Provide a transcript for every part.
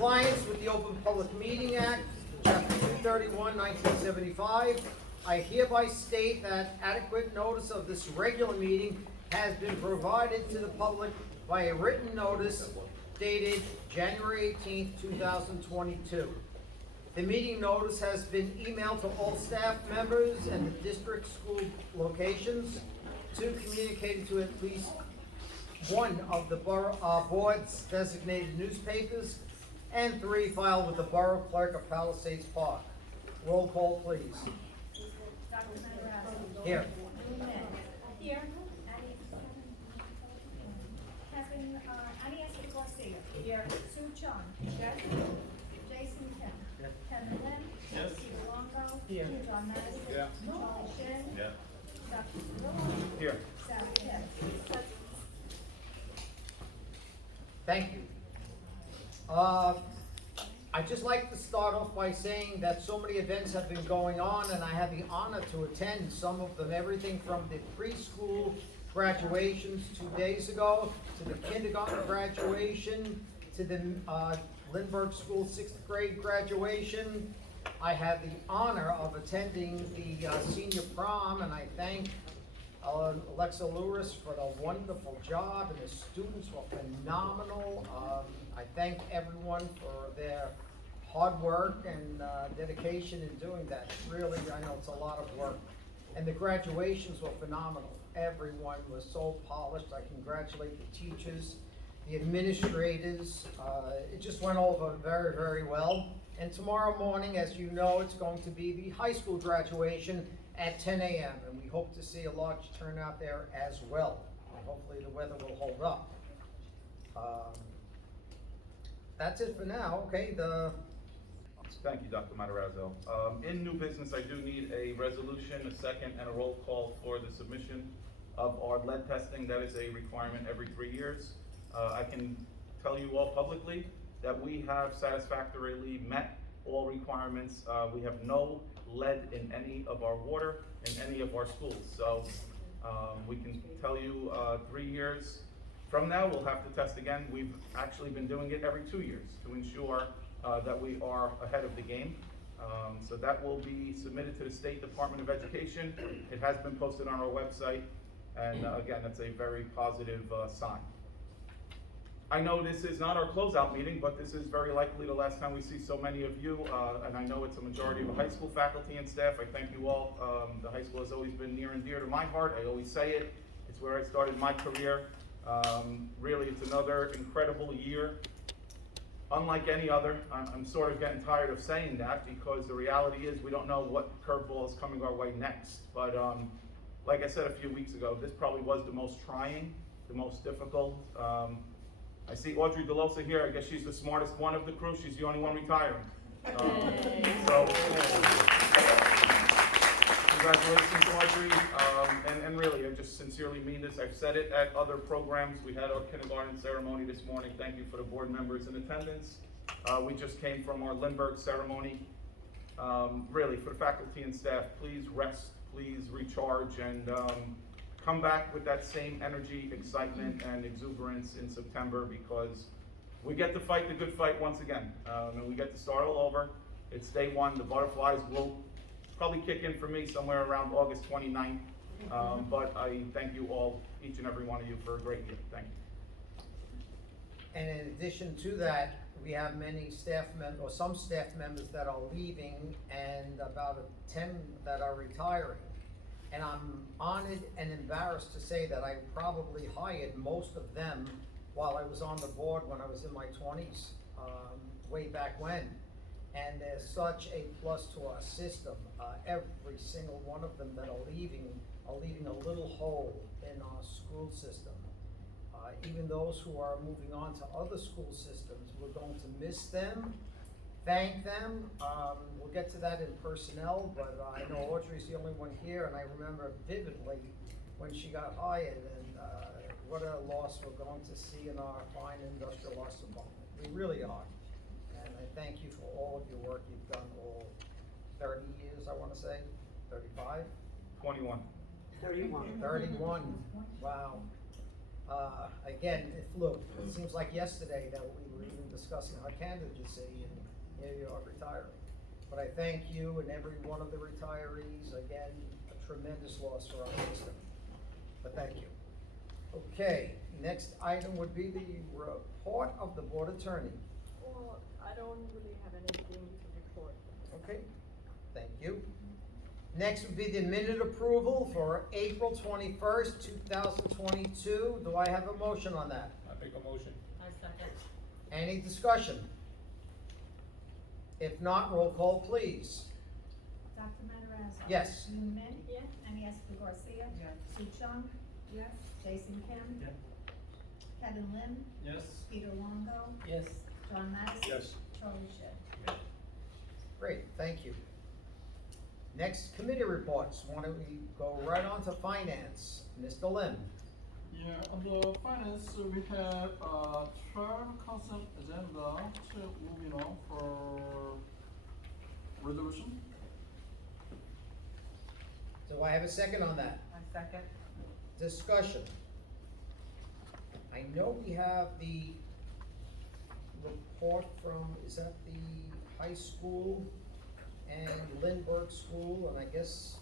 Compliance with the Open Public Meeting Act, Chapter 231, 1975, I hereby state that adequate notice of this regular meeting has been provided to the public by a written notice dated January 18th, 2022. The meeting notice has been emailed to all staff members and the district school locations, 2 communicated to at least one of the board's designated newspapers, and 3 filed with the Borough Clerk of Palisades Park. Roll call, please. Here. Here. Annie Garcia. Here. Sue Chun. Yes. Jason Kim. Yes. Kevin Lynn. Yes. Steve Longo. Here. John Madison. Yeah. Charlie Shin. Yeah. Dr. Cirillo. Here. Sarah Kim. Thank you. I'd just like to start off by saying that so many events have been going on, and I had the honor to attend some of them, everything from the preschool graduations 2 days ago, to the kindergarten graduation, to the Lindbergh School 6th grade graduation. I had the honor of attending the senior prom, and I thank Alexa Lewis for the wonderful job, and the students were phenomenal. I thank everyone for their hard work and dedication in doing that. Really, I know it's a lot of work. And the graduations were phenomenal. Everyone was so polished. I congratulate the teachers, the administrators. It just went over very, very well. And tomorrow morning, as you know, it's going to be the high school graduation at 10 a.m. and we hope to see a large turnout there as well. And hopefully the weather will hold up. That's it for now. Okay, Thank you, Dr. Matarazzo. In new business, I do need a resolution, a second, and a roll call for the submission of our lead testing. That is a requirement every 3 years. I can tell you all publicly that we have satisfactorily met all requirements. We have no lead in any of our water in any of our schools. So we can tell you 3 years from now we'll have to test again. We've actually been doing it every 2 years to ensure that we are ahead of the game. So that will be submitted to the State Department of Education. It has been posted on our website, and again, that's a very positive sign. I know this is not our closeout meeting, but this is very likely the last time we see so many of you, and I know it's a majority of the high school faculty and staff. I thank you all. The high school has always been near and dear to my heart. I always say it. It's where I started my career. Really, it's another incredible year. Unlike any other, I'm sort of getting tired of saying that because the reality is we don't know what curveball is coming our way next. But like I said a few weeks ago, this probably was the most trying, the most difficult. I see Audrey DeLosa here. I guess she's the smartest one of the crew. She's the only one retiring. So congratulations, Audrey. And really, I just sincerely mean this. I've said it at other programs. We had our kindergarten ceremony this morning. Thank you for the board members in attendance. We just came from our Lindbergh ceremony. Really, for the faculty and staff, please rest, please recharge, and come back with that same energy, excitement, and exuberance in September, because we get to fight the good fight once again, and we get to start all over. It's day one. The butterflies will probably kick in for me somewhere around August 29th, but I thank you all, each and every one of you, for a great year. Thank you. and in addition to that, we have many staff members, or some staff members that are leaving, and about 10 that are retiring. And I'm honored and embarrassed to say that I probably hired most of them while I was on the board when I was in my 20s, way back when. And they're such a plus to our system. Every single one of them that are leaving a little hole in our school system. Even those who are moving on to other school systems, we're going to miss them, thank them. We'll get to that in personnel, but I know Audrey's the only one here, and I remember vividly when she got hired, and what a loss we're going to see in our fine industrial arts department. We really are. And I thank you for all of your work you've done all 30 years, I want to say, 35? 21. 31, wow. Again, it flew. It seems like yesterday that we were even discussing our candidacy, and here you are retiring. But I thank you and every one of the retirees. Again, a tremendous loss for our system. But thank you. Okay, next item would be the report of the board attorney. Well, I don't really have anything to report. Okay, thank you. Next would be the minute approval for April 21st, 2022. Do I have a motion on that? I make a motion. I second. Any discussion? If not, roll call, please. Dr. Matarazzo? Yes. Newman? Yes. Aniesca Garcia? Yes. Sue Chung? Yes. Jason Kim? Kevin Lim? Yes. Peter Longo? Yes. John Madison? Yes. Charlie Schiff? Great, thank you. Next, committee reports. Why don't we go right on to finance? Mr. Lim. Yeah, on the finance, we have 12 consent agenda to moving on for resolution. Do I have a second on that? I second. Discussion. I know we have the report from, is that the high school and Lindbergh School, and I guess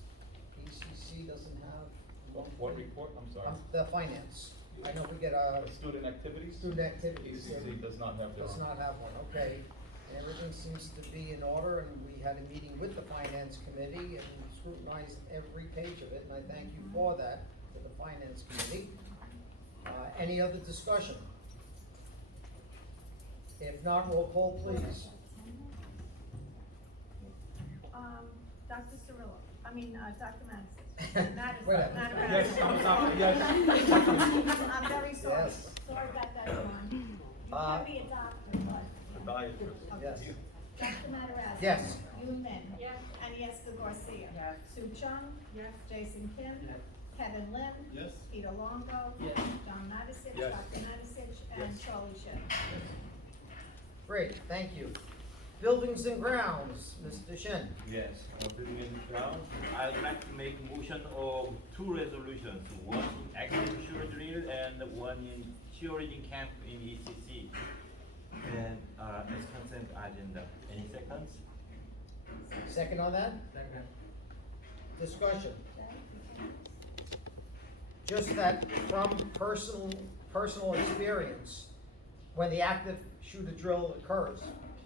PCC doesn't have. What report, I'm sorry? The finance. I know we get a Student activities? student activities. ECC does not have their Does own. not have one, okay. Everything seems to be in order, and we had a meeting with the finance committee and scrutinized every page of it, and I thank you for that, to the finance committee. Any other discussion? If not, roll call, please. Dr. Cirillo, Dr. Madison. Whatever. Matarazzo. Yes, I'm sorry, yes. I'm very sorry. Yes. Sorry about that, John. You Uh, can be a doctor, but. The diatrist. Yes. Dr. Matarazzo? Yes. Newman? Yes. Aniesca Garcia? Yes. Sue Chung? Yes. Jason Kim? Kevin Lim? Yes. Peter Longo? Yes. John Madison? Yes. Dr. Madison? And Yes. Charlie Schiff? Great, thank you. Buildings and grounds, Mr. Shin. Yes, building and ground. I'd like to make motion of two resolutions, one in active shooter drill and one in cheerleading camp in ECC. And as consent agenda. Any seconds? Second on that? Second. Discussion. Just that from personal experience, when the active shooter drill occurs,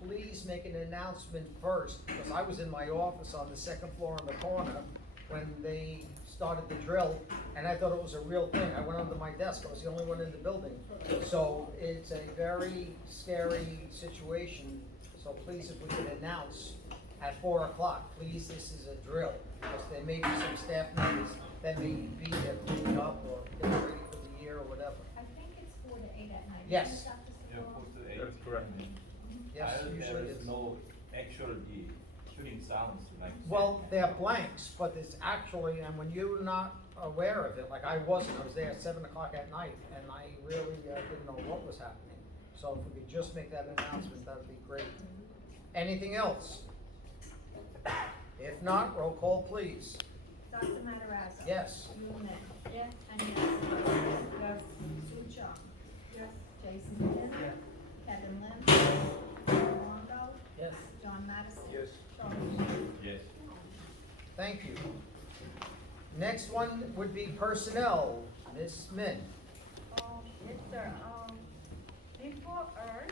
please make an announcement first, because I was in my office on the second floor in the corner when they started the drill, and I thought it was a real thing. I went under my desk, I was the only one in the building. So it's a very scary situation, so please, if we could announce at 4 o'clock, please, this is a drill, because there may be some staff members that may be there cleaning up or getting ready for the year or whatever. I think it's 4 to 8 at night. Yes. Isn't it, Dr. Yeah, Cirillo? 4 to 8. That's correct. Yes, usually There it's. is no actual shooting sounds like. Well, they're blanks, but it's actually, and when you're not aware of it, like I wasn't, I was there at 7 o'clock at night, and I really didn't know what was happening. So if we could just make that announcement, that'd be great. Anything else? If not, roll call, please. Dr. Matarazzo? Yes. Newman? Yes. Aniesca Garcia? Yes. Sue Chung? Yes. Jason Kim? Kevin Lim? Peter Longo? Yes. John Madison? Yes. Charlie Schiff? Yes. Thank you. Next one would be personnel, Ms. Min. Yes, sir. Before us,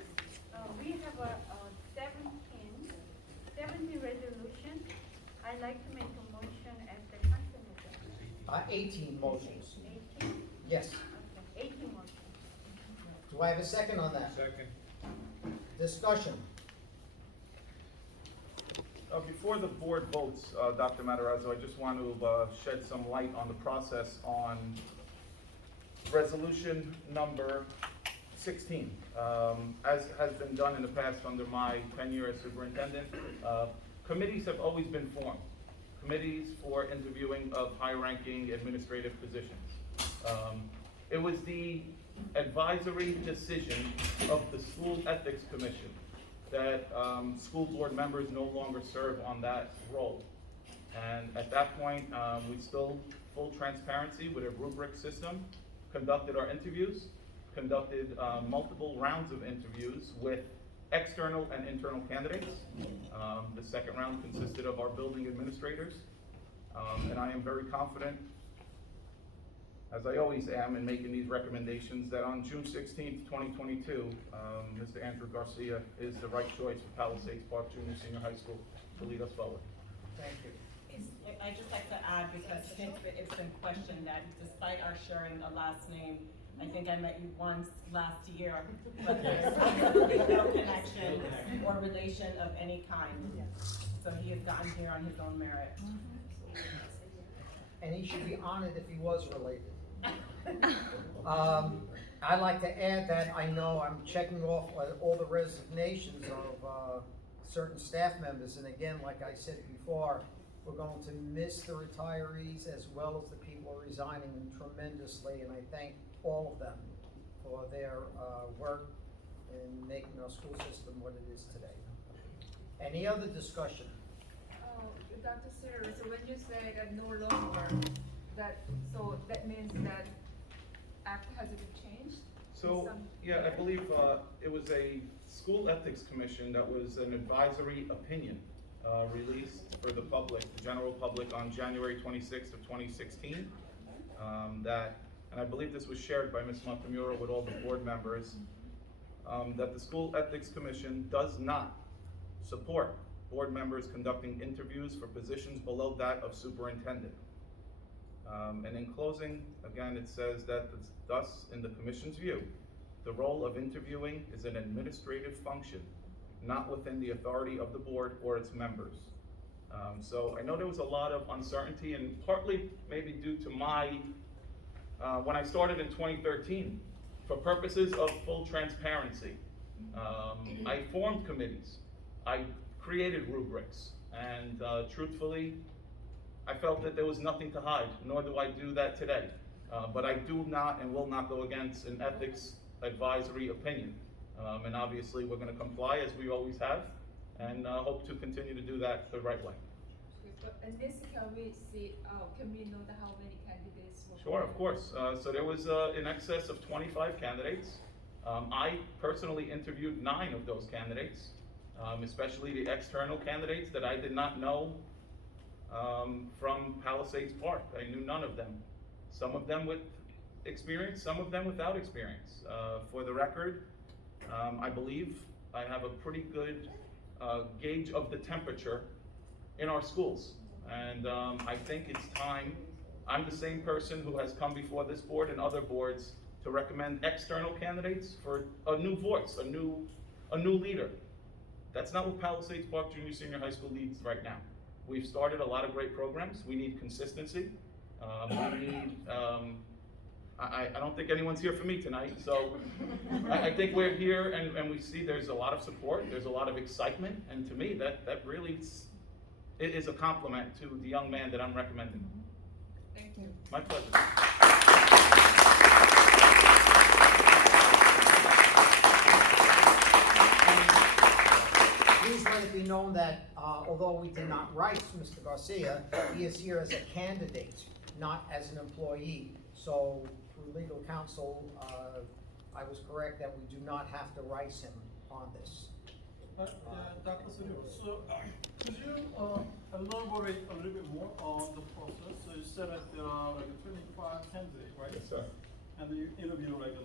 we have a 17 resolution. I'd like to make a motion as the consent agenda. 18 motions. 18? Yes. Okay, 18 motions. Do I have a second on that? Second. Discussion. Before the board votes, Dr. Matarazzo, I just want to shed some light on the process on resolution number 16. As has been done in the past under my tenure as superintendent, committees have always been formed. Committees for interviewing of high-ranking administrative positions. It was the advisory decision of the School Ethics Commission that school board members no longer serve on that role. And at that point, we still, full transparency with a rubric system, conducted our interviews, conducted multiple rounds of interviews with external and internal candidates. The second round consisted of our building administrators, and I am very confident, as I always am, in making these recommendations, that on June 16th, 2022, Mr. Andrew Garcia is the right choice for Palisades Park Junior Senior High School to lead us forward. Thank you. I'd just like to add, because it's been questioned that despite our sharing a last name, I think I met you once last year, but there's absolutely no connection or relation of any kind. So he has gotten here on his own merit. And he should be honored if he was related. I'd like to add that I know I'm checking off all the resignations of certain staff members, and again, like I said before, we're going to miss the retirees as well as the people resigning tremendously, and I thank all of them for their work in making our school system what it is today. Any other discussion? Dr. Siri, so when you say that no longer, so that means that act has been changed? So, yeah, I believe it was a school ethics commission that was an advisory opinion released for the public, the general public, on January 26th of 2016. And I believe this was shared by Ms. Montemuro with all the board members, that the school ethics commission does not support board members conducting interviews for positions below that of superintendent. And in closing, again, it says that thus, in the commission's view, the role of interviewing is an administrative function, not within the authority of the board or its members. So I know there was a lot of uncertainty, and partly maybe due to my, when I started in 2013, for purposes of full transparency, I formed committees, I created rubrics, and truthfully, I felt that there was nothing to hide, nor do I do that today. But I do not and will not go against an ethics advisory opinion. And obviously, we're gonna comply as we always have, and hope to continue to do that the right way. But in this, can we see, can we know how many candidates were? Sure, of course. So there was in excess of 25 candidates. I personally interviewed 9 of those candidates, especially the external candidates that I did not know from Palisades Park. I knew none of them. Some of them with experience, some of them without experience. For the record, I believe I have a pretty good gauge of the temperature in our schools. And I think it's time. I'm the same person who has come before this board and other boards to recommend external candidates for a new voice, a new leader. That's not what Palisades Park Junior Senior High School needs right now. We've started a lot of great programs. We need consistency. I don't think anyone's here for me tonight, so I think we're here and we see there's a lot of support, there's a lot of excitement, and to me, that really is a compliment to the young man that I'm recommending. Thank you. My pleasure. Please let it be known that although we did not write Mr. Garcia, he is here as a candidate, not as an employee. So through legal counsel, I was correct that we do not have to write him on this. Dr. Sulu, so could you elaborate a little bit more on the process? So you said that there are like 25 candidates, right? Yes, sir. And you interview like 9.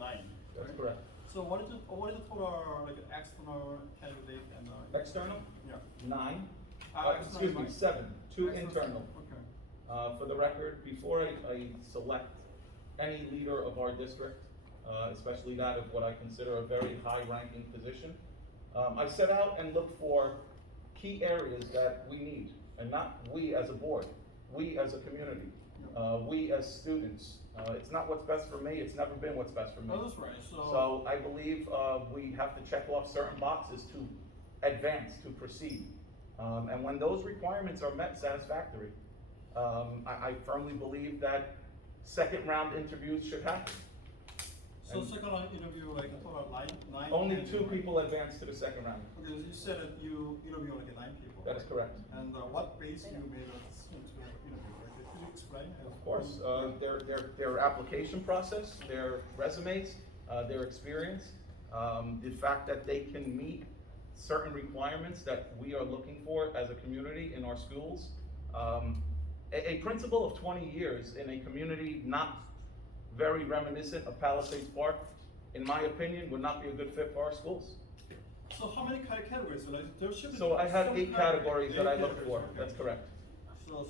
That's right? correct. So what is the total like external candidate and External? Yeah. 9. External Excuse me, 9. 7. 2 External. internal. Okay. For the record, before I select any leader of our district, especially that of what I consider a very high-ranking position, I set out and look for key areas that we need, and not we as a board, we as a community, we as students. It's not what's best for me, it's never been what's best for me. Oh, that's right. So I believe we have to check off certain boxes to advance, to proceed. And when those requirements are met satisfactory, I firmly believe that second round interviews should happen. So And second round interview, like a total of nine? only candidates, two right? people advanced to the second round. Okay, you said that you interview like 9 people. That is right? correct. And what base you made a decision to have interview, right? Could you explain? Of course, their application process, their resumes, their experience, the fact that they can meet certain requirements that we are looking for as a community in our schools. A principal of 20 years in a community not very reminiscent of Palisades Park, in my opinion, would not be a good fit for our schools. So how many categories? Like, there should be. So I had some 8 kind of- categories that I 8 looked for, categories, okay. that's correct.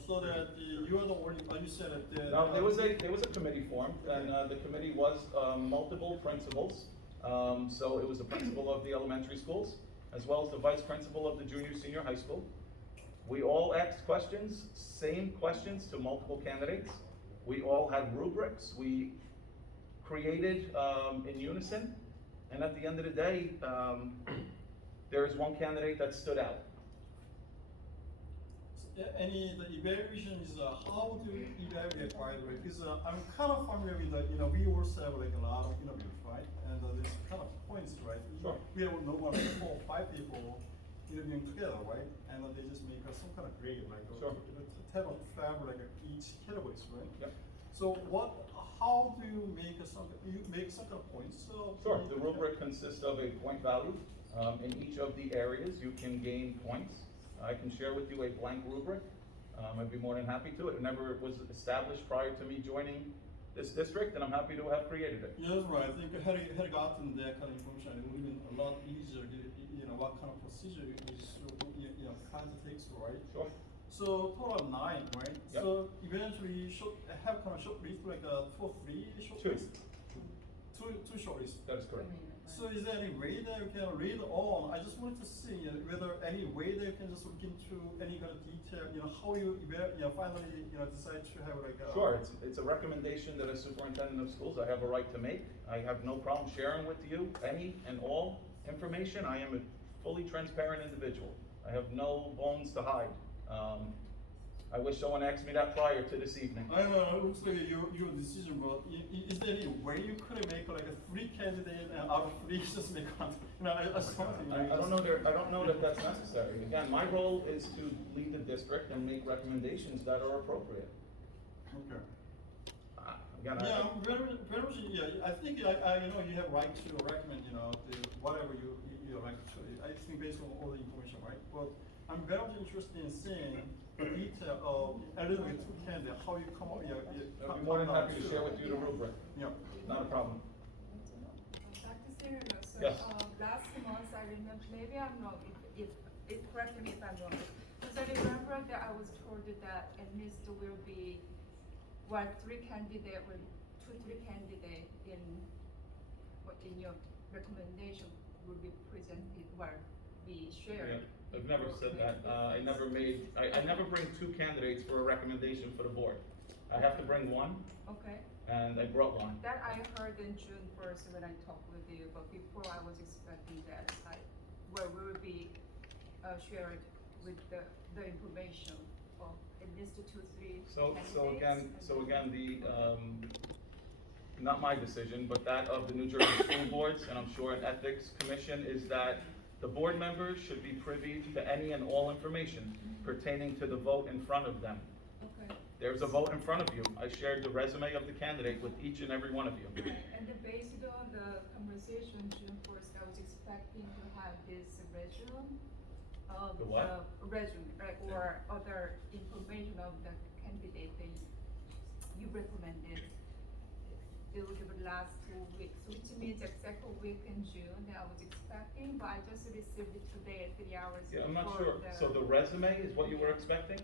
So that you are the only, you said that. No, there was a committee formed, and the committee was multiple principals. So it was the principal of the elementary schools, as well as the vice principal of the junior, senior high school. We all asked questions, same questions to multiple candidates. We all had rubrics, we created in unison, and at the end of the day, there is one candidate that stood out. The evaluation is, how do you evaluate, by the way? Because I'm kind of familiar with we also have like a lot of interviews, right? And there's kind of points, right? Sure. We have no more than 4 or 5 people interviewing together, right? And they just make some kind of grade, like Sure. type of fabric each categories, right? Yep. So how do you make you make some kind of points? So Sure, the rubric consists of a point value. In each of the areas, you can gain points. I can share with you a blank rubric. I'd be more than happy to. It never was established prior to me joining this district, and I'm happy to have created it. Yeah, that's right. I think had gotten that kind of information, it would have been a lot easier, what kind of procedure you kind of takes, right? Sure. So total of 9, right? Yep. So eventually you should have kind of short list, like 2 or 3 short 2. lists? Two short lists. That is correct. So is there any way that you can read on? I just wanted to see whether any way that you can just look into any kind of detail, how you finally, decide to have like a. Sure, it's a recommendation that as superintendent of schools, I have a right to make. I have no problem sharing with you any and all information. I am a fully transparent individual. I have no bones to hide. I wish someone asked me that prior to this evening. I know, it looks like your decision, but is there any way you could make like a 3 candidate and out of 3 just make one, something? I don't know that that's necessary. Again, my role is to lead the district and make recommendations that are appropriate. Okay. Again, Yeah, I think, you have right to recommend, whatever you like to, I think based on all the information, right? But I'm very interested in seeing the detail of eligible candidate, how you come up, I'd be more than happy to share with you the rubric. Yeah. Not a problem. Dr. Serino, so, Yes. last month, I remember, maybe I'm wrong, if correct me if I'm wrong. Because I remember that I was told that at least there will be, 3 candidate or 2-3 candidate in your recommendation will be presented, be shared. Yeah, I've never said that. I never bring 2 candidates for a recommendation for the board. I have to bring 1, Okay. and I brought 1. That I heard in June 1st when I talked with you, but before I was expecting that, where we will be shared with the information of at least 2-3 candidates. So again, the, not my decision, but that of the New Jersey School Boards, and I'm sure an ethics commission, is that the board members should be privy to any and all information pertaining to the vote in front of them. Okay. There's a vote in front of you. I shared the resume of the candidate with each and every one of you. And based on the conversation June 1st, I was expecting to have this resume of The what? resume, right, or other information of the candidate that you recommended. It would be the last 2 weeks, which means exact a week in June that I was expecting, but I just received it today at 3 hours Yeah, I'm not before sure. So the resume is what you were expecting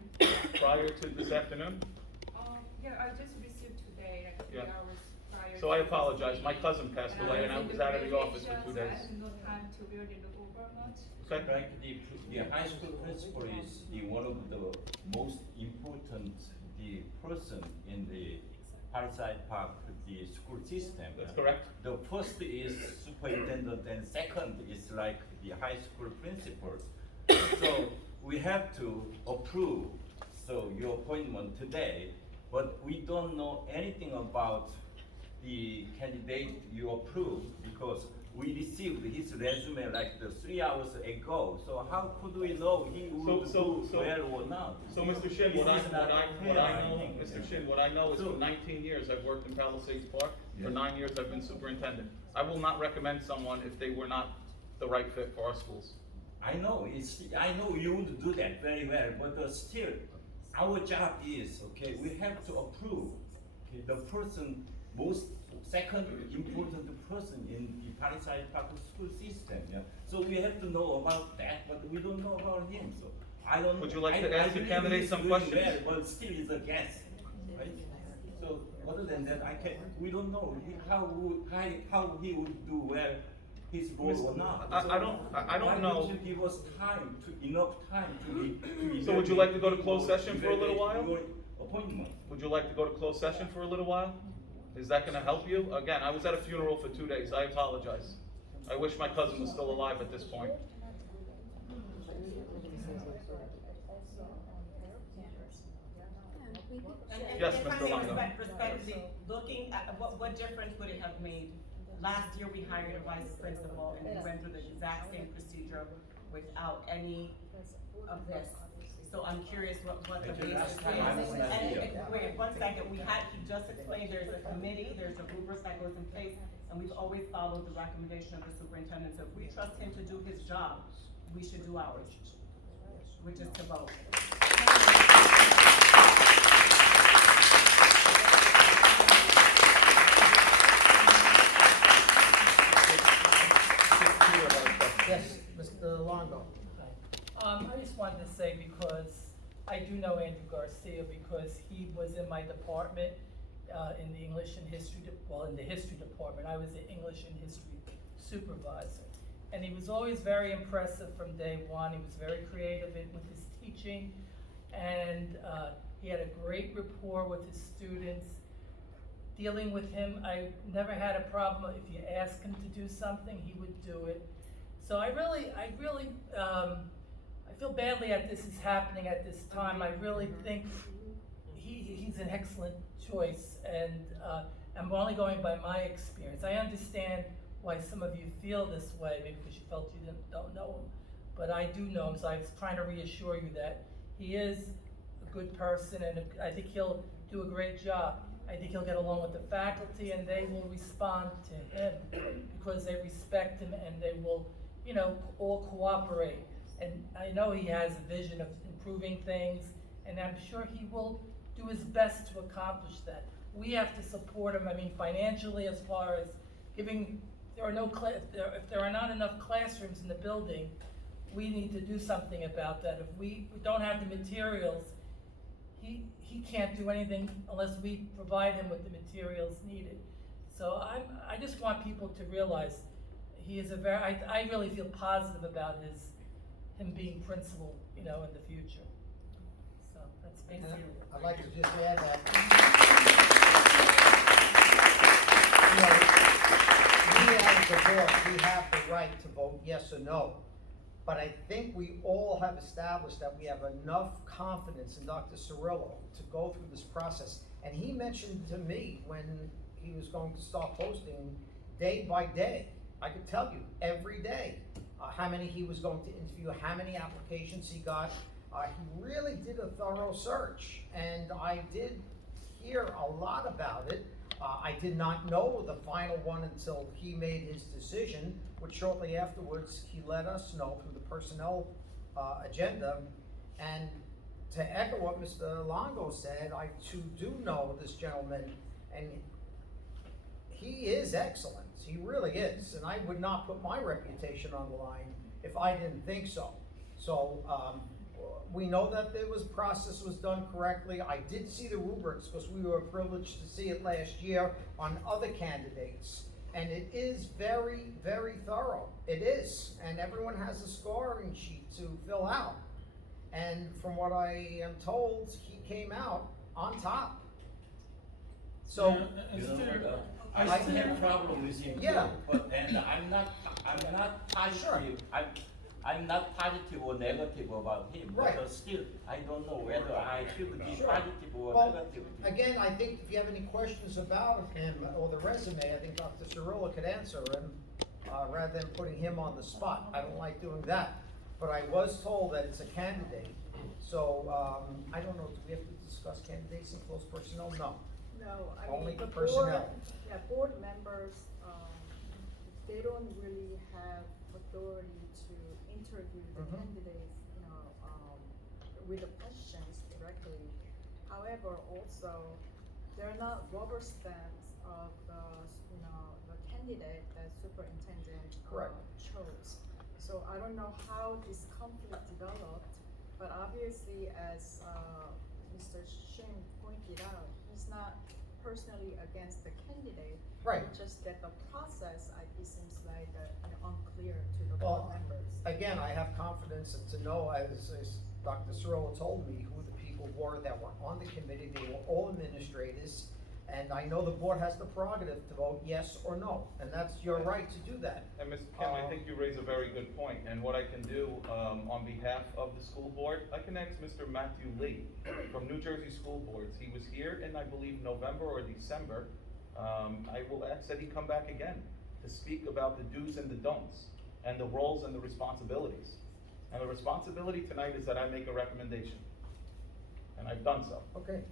prior to this afternoon? Yeah, I just received today, like 3 Yeah. hours prior. So I apologize. My cousin passed away and I was out of the office for 2 days. I had no time to really look over much. Okay? Like the high school principal is one of the most important person in the Palisades Park, the school system. That's correct. The first is superintendent and second is like the high school principals. So we have to approve your appointment today, but we don't know anything about the candidate you approved, because we received his resume like 3 hours ago. So how could we know he would do well or not? So, Mr. Shin, This is not fair, I think. Mr. Shin, what I know is So- for 19 years, I've worked in Palisades Park. For 9 years, I've been superintendent. I will not recommend someone if they were not the right fit for our schools. I know, I know you would do that very well, but still, our job is, okay, we have to approve, okay, the person, second important person in the Palisades public school system, yeah. So we have to know about that, but we don't know about him, so I don't. Would you like to I ask the believe candidate he's some doing questions? well, but still is a guess, right? So other than that, we don't know how he would do well his role or not. I don't know. Why don't you give us enough time to So would you like to go to closed session for a little evaluate while? your appointment? Would you like to go to closed session for a little while? Is that gonna help you? Again, I was at a funeral for 2 days, I apologize. I wish my cousin was still alive at this point. Yes, If I Mr. may Longo. respectfully, looking at, what difference would it have made? Last year, we hired a vice principal, and we went through the exact same procedure without any of this. So I'm curious what the Actually, basis is. last time I was not here. Wait, 1 second, he just explained there's a committee, there's a rubric that goes in place, and we've always followed the recommendation of the superintendent. So if we trust him to do his job, we should do ours, which is to vote. Yes, Mr. Longo. I just wanted to say, because I do know Andrew Garcia, because he was in my department, in the English and history, in the history department. I was the English and history supervisor. And he was always very impressive from day one. He was very creative with his teaching, and he had a great rapport with his students. Dealing with him, I never had a problem. If you ask him to do something, he would do it. So I feel badly that this is happening at this time. I really think he's an excellent choice, and I'm only going by my experience. I understand why some of you feel this way, maybe because you felt you don't know him, but I do know him, so I was trying to reassure you that he is a good person, and I think he'll do a great job. I think he'll get along with the faculty, and they will respond to him because they respect him, and they will, all cooperate. And I know he has a vision of improving things, and I'm sure he will do his best to accomplish that. We have to support him, financially, as far as giving, if there are not enough classrooms in the building, we need to do something about that. If we don't have the materials, he can't do anything unless we provide him with the materials needed. So I just want people to realize he is I really feel positive about him being principal, in the future. So that's And basically. I'd like to just add that, we as the board, we have the right to vote yes or no. But I think we all have established that we have enough confidence in Dr. Cirillo to go through this process. And he mentioned to me when he was going to start posting day by day, I could tell you every day, how many he was going to interview, how many applications he got. He really did a thorough search, and I did hear a lot about it. I did not know the final one until he made his decision, which shortly afterwards he let us know through the personnel agenda. And to echo what Mr. Longo said, I too do know this gentleman, and he is excellent. He really is, and I would not put my reputation on the line if I didn't think so. So we know that process was done correctly. I did see the rubrics because we were privileged to see it last year on other candidates, and it is very, very thorough. It is, and everyone has a scoring sheet to fill out. And from what I am told, he came out on top. So. I still have a problem with him too, Yeah. and I'm not positive. I'm not positive or negative about him, Right. but still, I don't know whether I should be Sure. positive or Well, negative. again, I think if you have any questions about him or the resume, I think Dr. Cirillo could answer him, rather than putting him on the spot. I don't like doing that. But I was told that it's a candidate, so, I don't know, do we have to discuss candidates and close personnel? No. No, I Only mean, the personnel. board members, they don't really have authority to interview the Mhm. candidates, with the questions directly. However, also, they're not rubber stamps of the candidate that superintendent Correct. chose. So I don't know how this conflict developed, but obviously, as Mr. Shin pointed out, he's not personally against the candidate. Right. Just that the process, it seems like unclear to the Well, board members. again, I have confidence to know, as Dr. Cirillo told me, who the people were that were on the committee. They were all administrators, and I know the board has the prerogative to vote yes or no, and that's your right to do that. And Mr. Kim, I think you raise a very good point, and what I can do, on behalf of the school board, I can ask Mr. Matthew Lee from New Jersey School Boards. He was here in, I believe, November or December. I will ask that he come back again to speak about the do's and the don'ts, and the roles and the responsibilities. And the responsibility tonight is that I make a recommendation, and I've done so. Okay,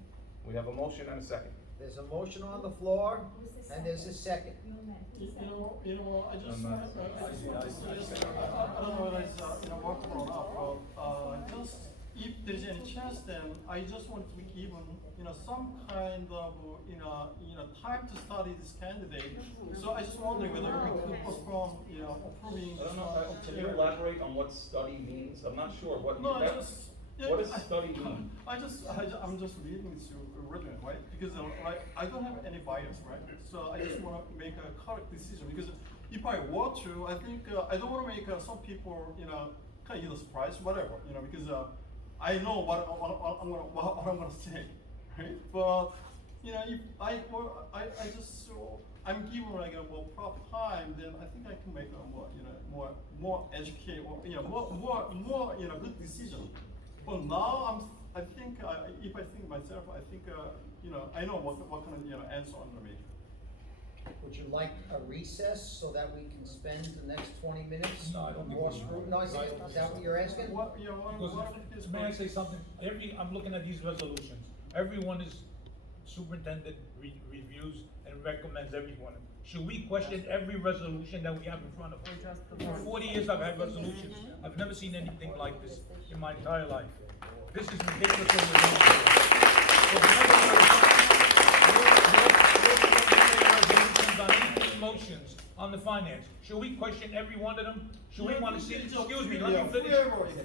We have a motion and a second. there's a motion on the floor, and there's a second. I just, I don't know whether it's, workable or not, but, just, if there's any chance, then I just want to be given, some kind of, time to study this candidate. So I just wondering whether we could postpone, approving. I don't know, can you elaborate on what study means? I'm not sure what, No, that, yeah, what does study mean? I'm just reading this resume, right? Because I don't have any bias, right? So I just want to make a correct decision, because if I were to, I think I don't want to make some people, kind of surprised, whatever, because I know what I'm gonna say, right? But if I just I'm given like a more proper time, then I think I can make a more educated, or more good decision. But now I think if I think myself, I think I know what kind of answer I'm gonna make. Would you like a recess so that we can spend the next 20 minutes more scrutinizing it? Is that what you're asking? What Because, may I say something? I'm looking at these resolutions, everyone is, superintendent reviews and recommends every one. Should we question every resolution that we have in front of us? For 40 years I've had resolutions, I've never seen anything like this in my entire life. This is ridiculous. On any motions on the finance, should we question every one of them? Should we wanna see, excuse me, let me finish.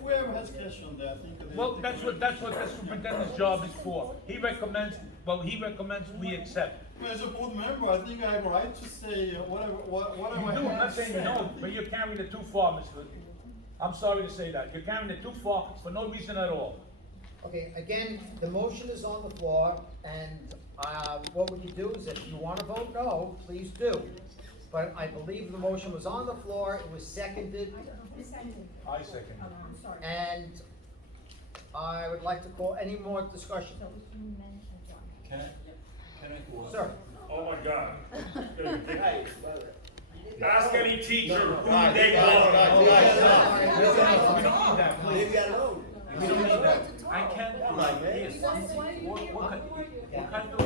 Whoever has questioned that, I think. Well, that's what the superintendent's job is for. He recommends we accept. As a board member, I think I have a right to say whatever You I do, I'm not have to saying say. no, but you're carrying it too far, Mr. I'm sorry to say that. You're carrying it too far for no reason at all. Okay, again, the motion is on the floor, and what we can do is if you want to vote no, please do. But I believe the motion was on the floor, it was seconded, I second. and I would like to call any more discussion. Can I go on? Sir? Oh my God. Ask any teacher who Guys, they We don't need that, please. Leave it alone. We don't need that. I can't do like this. What kind of?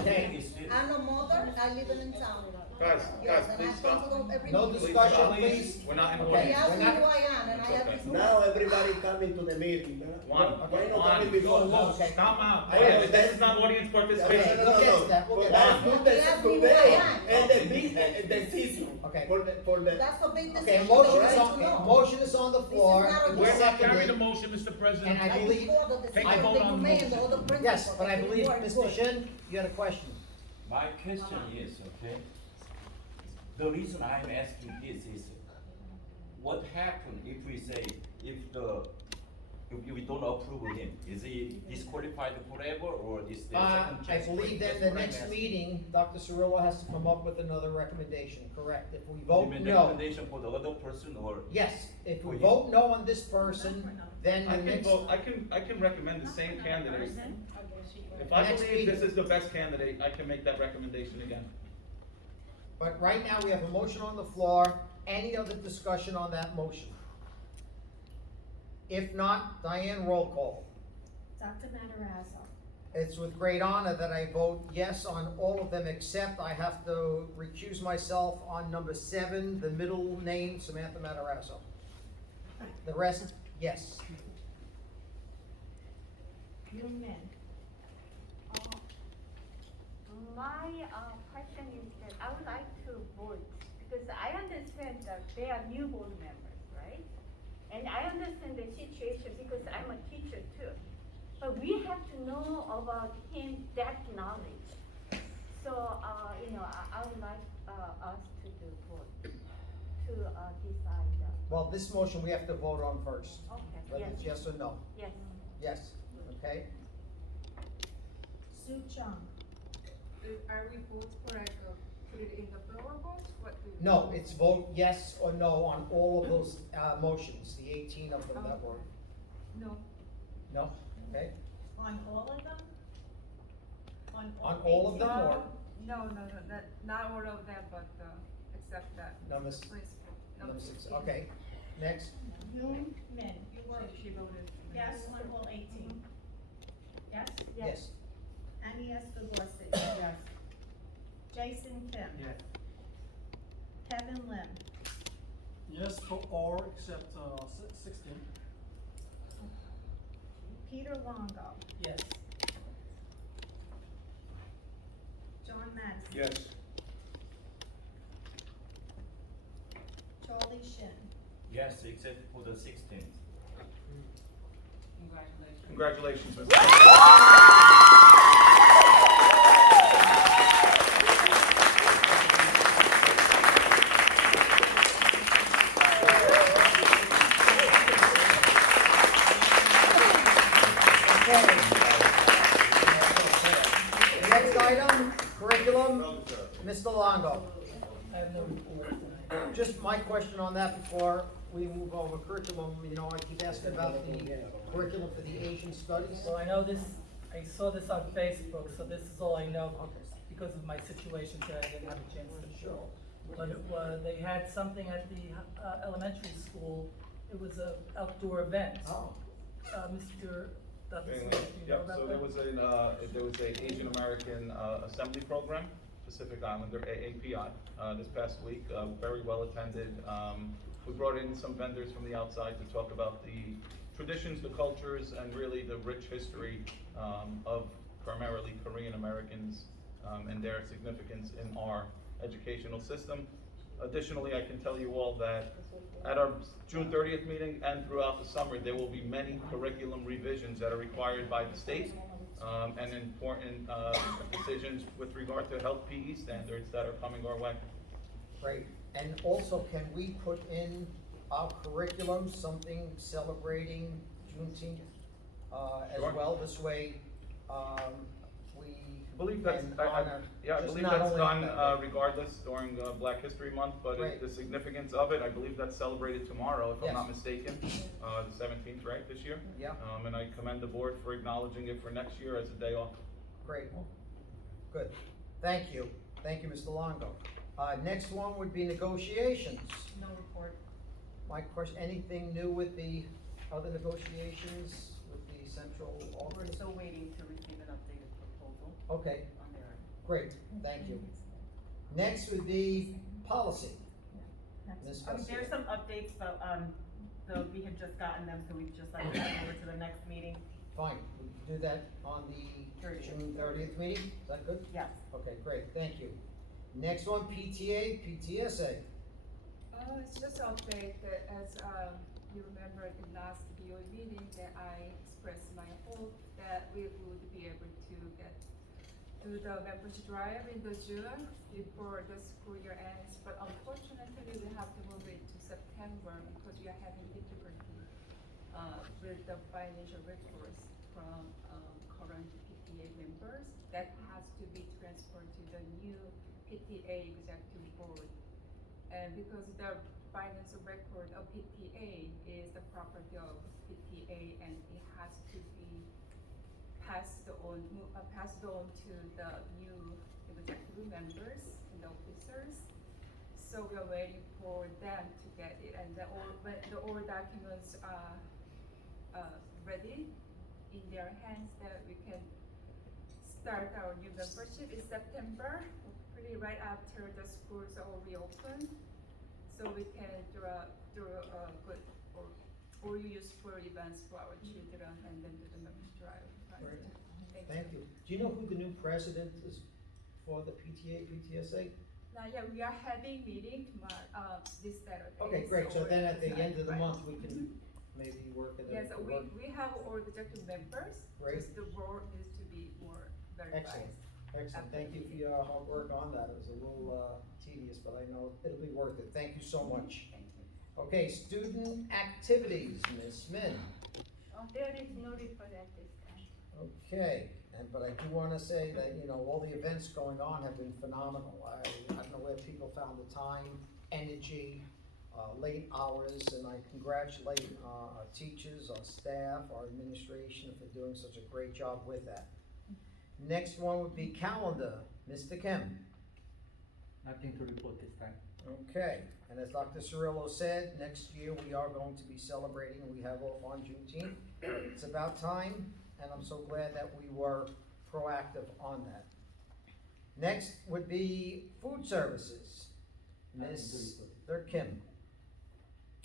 Okay. I'm a mother, I live in town. Guys, Yes, and please I stop. come to them every No meeting. discussion, please. We're not in the Okay. They audience. ask me We're who not- I am, and I have okay. this. Now everybody coming to the meeting. One, Why not one. coming before? Okay. Stop out. This is not audience participation. We'll get to that, we'll get to That's that. good They ask me who I today, am. and the big decision. Okay. For the. That's a big Okay, decision, a they motion need is to on, know. motion is on the floor, not a it was We're not carrying the seconded, motion, Mr. President. and I believe, Before the Take a decision vote that on you the made and motion. all the principles. yes, but I that you believe, worked Mr. for. Shin, you had a question. My question is, okay, the reason I'm asking this is, what happens if we say, if the if we don't approve him, is he disqualified forever, or is there second I chance? for him? believe then That's the what I'm next asking. meeting, Dr. Cirillo has to come up with another recommendation, correct? If we You vote mean no, recommendation for the other person, or? yes, if we For you. vote no on this person, then I the can next. vote, I can recommend the same candidate. If I Next believe this meeting. is the best candidate, I can make that recommendation again. But right now, we have a motion on the floor. Any other discussion on that motion? If not, Diane, roll call. Dr. Matarazzo. It's with great honor that I vote yes on all of them, except I have to recuse myself on number 7, the middle name, Samantha Matarazzo. The rest, yes. Young-min. My question is that I would like to vote, because I understand that they are new board members, right? And I understand the situation because I'm a teacher too. But we have to know about him, that knowledge. So, I would like us to do vote, to decide. Well, this motion we have to vote on first, Okay, whether it's yes, yes or no. yes. Yes, okay? Sue Chung. Are we both for like, put it in the floor vote? What do we? No, it's vote yes or no on all of those, motions, the 18 of them that were, No. no, okay? On all of them? On all of them, or No, not all of them, but, except that. Number the s- principal. number 6, okay, next? Young-min. She voted. Yes on all 18. Yes? Yes. Annie Escobar. Yes. Jason Kim. Yes. Kevin Lim. Yes for all except, 16. Peter Longo. Yes. John Madison. Yes. Charlie Shin. Yes, except for the 16th. Congratulations, Mr. Okay. The next item, curriculum, Mr. Longo. I have no report tonight. Just my question on that before we move over curriculum, I keep asking about the curriculum for the Asian studies. Well, I know this, I saw this on Facebook, so this is all I know because of my situation today. I didn't have a chance to show. But it was, they had something at the elementary school. It was a outdoor event. Oh, Mr. Dr. Smith, do you know Yep, about so that? there was a Asian American Assembly Program, Pacific Islander, AAPI, this past week, very well attended. We brought in some vendors from the outside to talk about the traditions, the cultures, and really the rich history of primarily Korean Americans and their significance in our educational system. Additionally, I can tell you all that at our June 30th meeting and throughout the summer, there will be many curriculum revisions that are required by the state and important decisions with regard to health PE standards that are coming our way. great. And also, can we put in our curriculum something celebrating Juneteenth as Sure. well? This way, we I believe that's, can honor. yeah, I just believe not that's only- done regardless during Black History Month, but Right. the significance of it, I believe that's celebrated tomorrow, if I'm not Yes. mistaken, the 17th, right, this year? Yeah, And I commend the board for acknowledging it for next year as a day off. great. Good. Thank you. Thank you, Mr. Longo. Next one would be negotiations. No report. My question, anything new with the other negotiations with the central We're office? still waiting to receive an updated proposal Okay, on their. great, thank you. Next would be policy. Ms. There's Garcia. some updates, but, we had just gotten them, so we'd just like to go over to the next meeting. Fine, we can do that on the 30th. June 30th meeting, is that good? Yes. Okay, great, thank you. Next one, PTA, PTSA. It's just an update that as, you remember at the last BOE meeting that I expressed my hope that we would be able to do the membership drive in the June before the school year ends, but unfortunately we have to move it to September because we are having difficulty, with the financial records from, current PTA members, that has to be transferred to the new PTA executive board. And because the financial record of PTA is the property of PTA, and it has to be passed on to the new executive members and officers. So we are waiting for them to get it, and when all documents are ready in their hands, that we can start our new membership in September, pretty right after the schools are reopened. So we can do a good or useful events for our children, and then do the membership drive. Great. Thank you. Do you know who the new president is for the PTA, PTSA? Now, yeah, we are having meeting tomorrow, this Saturday. Okay, great, so then at the end of the Right. month, we can maybe work it out. Yes, we have all the executive members, Great. just the board needs to be more verified. Excellent, excellent, thank you for your hard work on that, it was a little tedious, but I know it'll be worth it, thank you so much. Thank you. Okay, student activities, Ms. Min. Oh, there is no report at this time. Okay, but I do wanna say that, all the events going on have been phenomenal. I don't know where people found the time, energy, late hours, and I congratulate, our teachers, our staff, our administration for doing such a great job with that. Next one would be calendar, Mr. Kim. Nothing to report this time. Okay, and as Dr. Cirillo said, next year we are going to be celebrating, we have off on Juneteenth. It's about time, and I'm so glad that we were proactive on that. Next would be food services, Mr. Kim.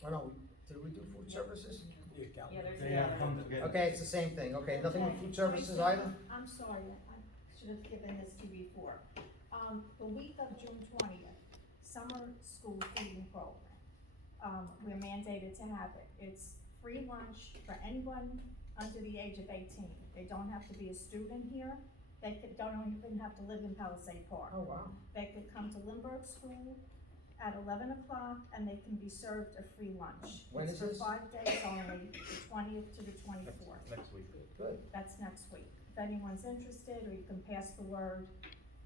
Oh no, did we do food services? Yeah, there's They have come together. Okay, it's the same thing, okay, nothing with food services either? I'm sorry, I should have given this to you before. The week of June 20th, summer school feeding program. We're mandated to have it. It's free lunch for anyone under the age of 18. They don't have to be a student here. Don't even have to live in Palisade Park. Oh, wow. They could come to Lindbergh School at 11 o'clock, and they can be served a free lunch. When is It's this? for 5 days only, the 20th to the 24th. Next week. Good. That's next week. If anyone's interested, or you can pass the word,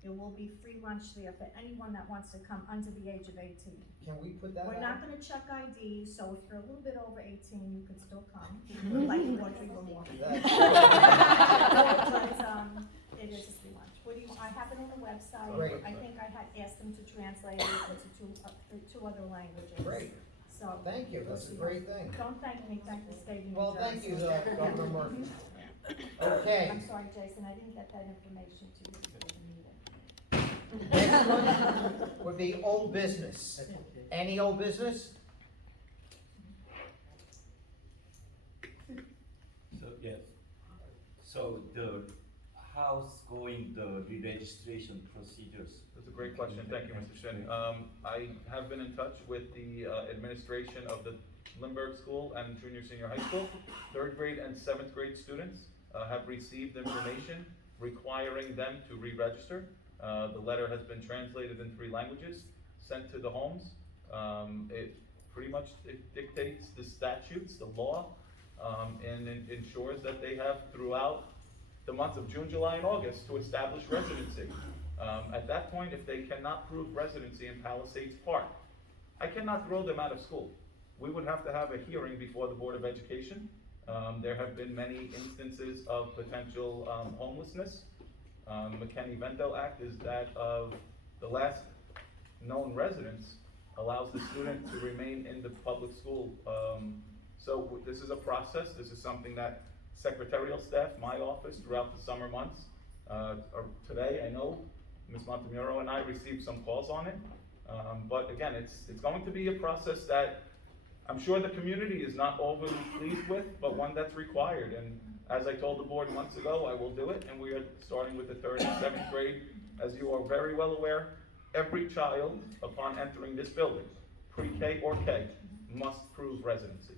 there will be free lunch there for anyone that wants to come under the age of 18. Can we put that out? We're not gonna check IDs, so if you're a little bit over 18, you can still come, like Audrey Lamore. That's- But, it is a free lunch. I have it on the website. Great. I think I had asked them to translate it into two other languages. Great. So. Thank you, that's a great thing. Don't thank me, thank the state of New Jersey. Well, thank you, Governor Murphy. Okay. I'm sorry, Jason, I didn't get that information to you before the meeting. Next one would be old business. Any old business? So, yes. So how's going the re-registration procedures? That's a great question, thank you, Mr. Shin. I have been in touch with the administration of the Lindbergh School and Junior Senior High School. 3rd grade and 7th grade students have received information requiring them to re-register. The letter has been translated in 3 languages, sent to the homes. It pretty much dictates the statutes, the law, and it ensures that they have throughout the months of June, July, and August to establish residency. At that point, if they cannot prove residency in Palisades Park, I cannot throw them out of school. We would have to have a hearing before the Board of Education. There have been many instances of potential homelessness. McKinney-Vento Act is that of the last known residence allows the student to remain in the public school. So this is a process. This is something that secretarial staff, my office, throughout the summer months. Today, I know Ms. Montemuro and I received some calls on it. But again, it's going to be a process that I'm sure the community is not overly pleased with, but one that's required. And as I told the board months ago, I will do it, and we are starting with the 3rd and 7th grade. As you are very well aware, every child, upon entering this building, pre-K or K, must prove residency.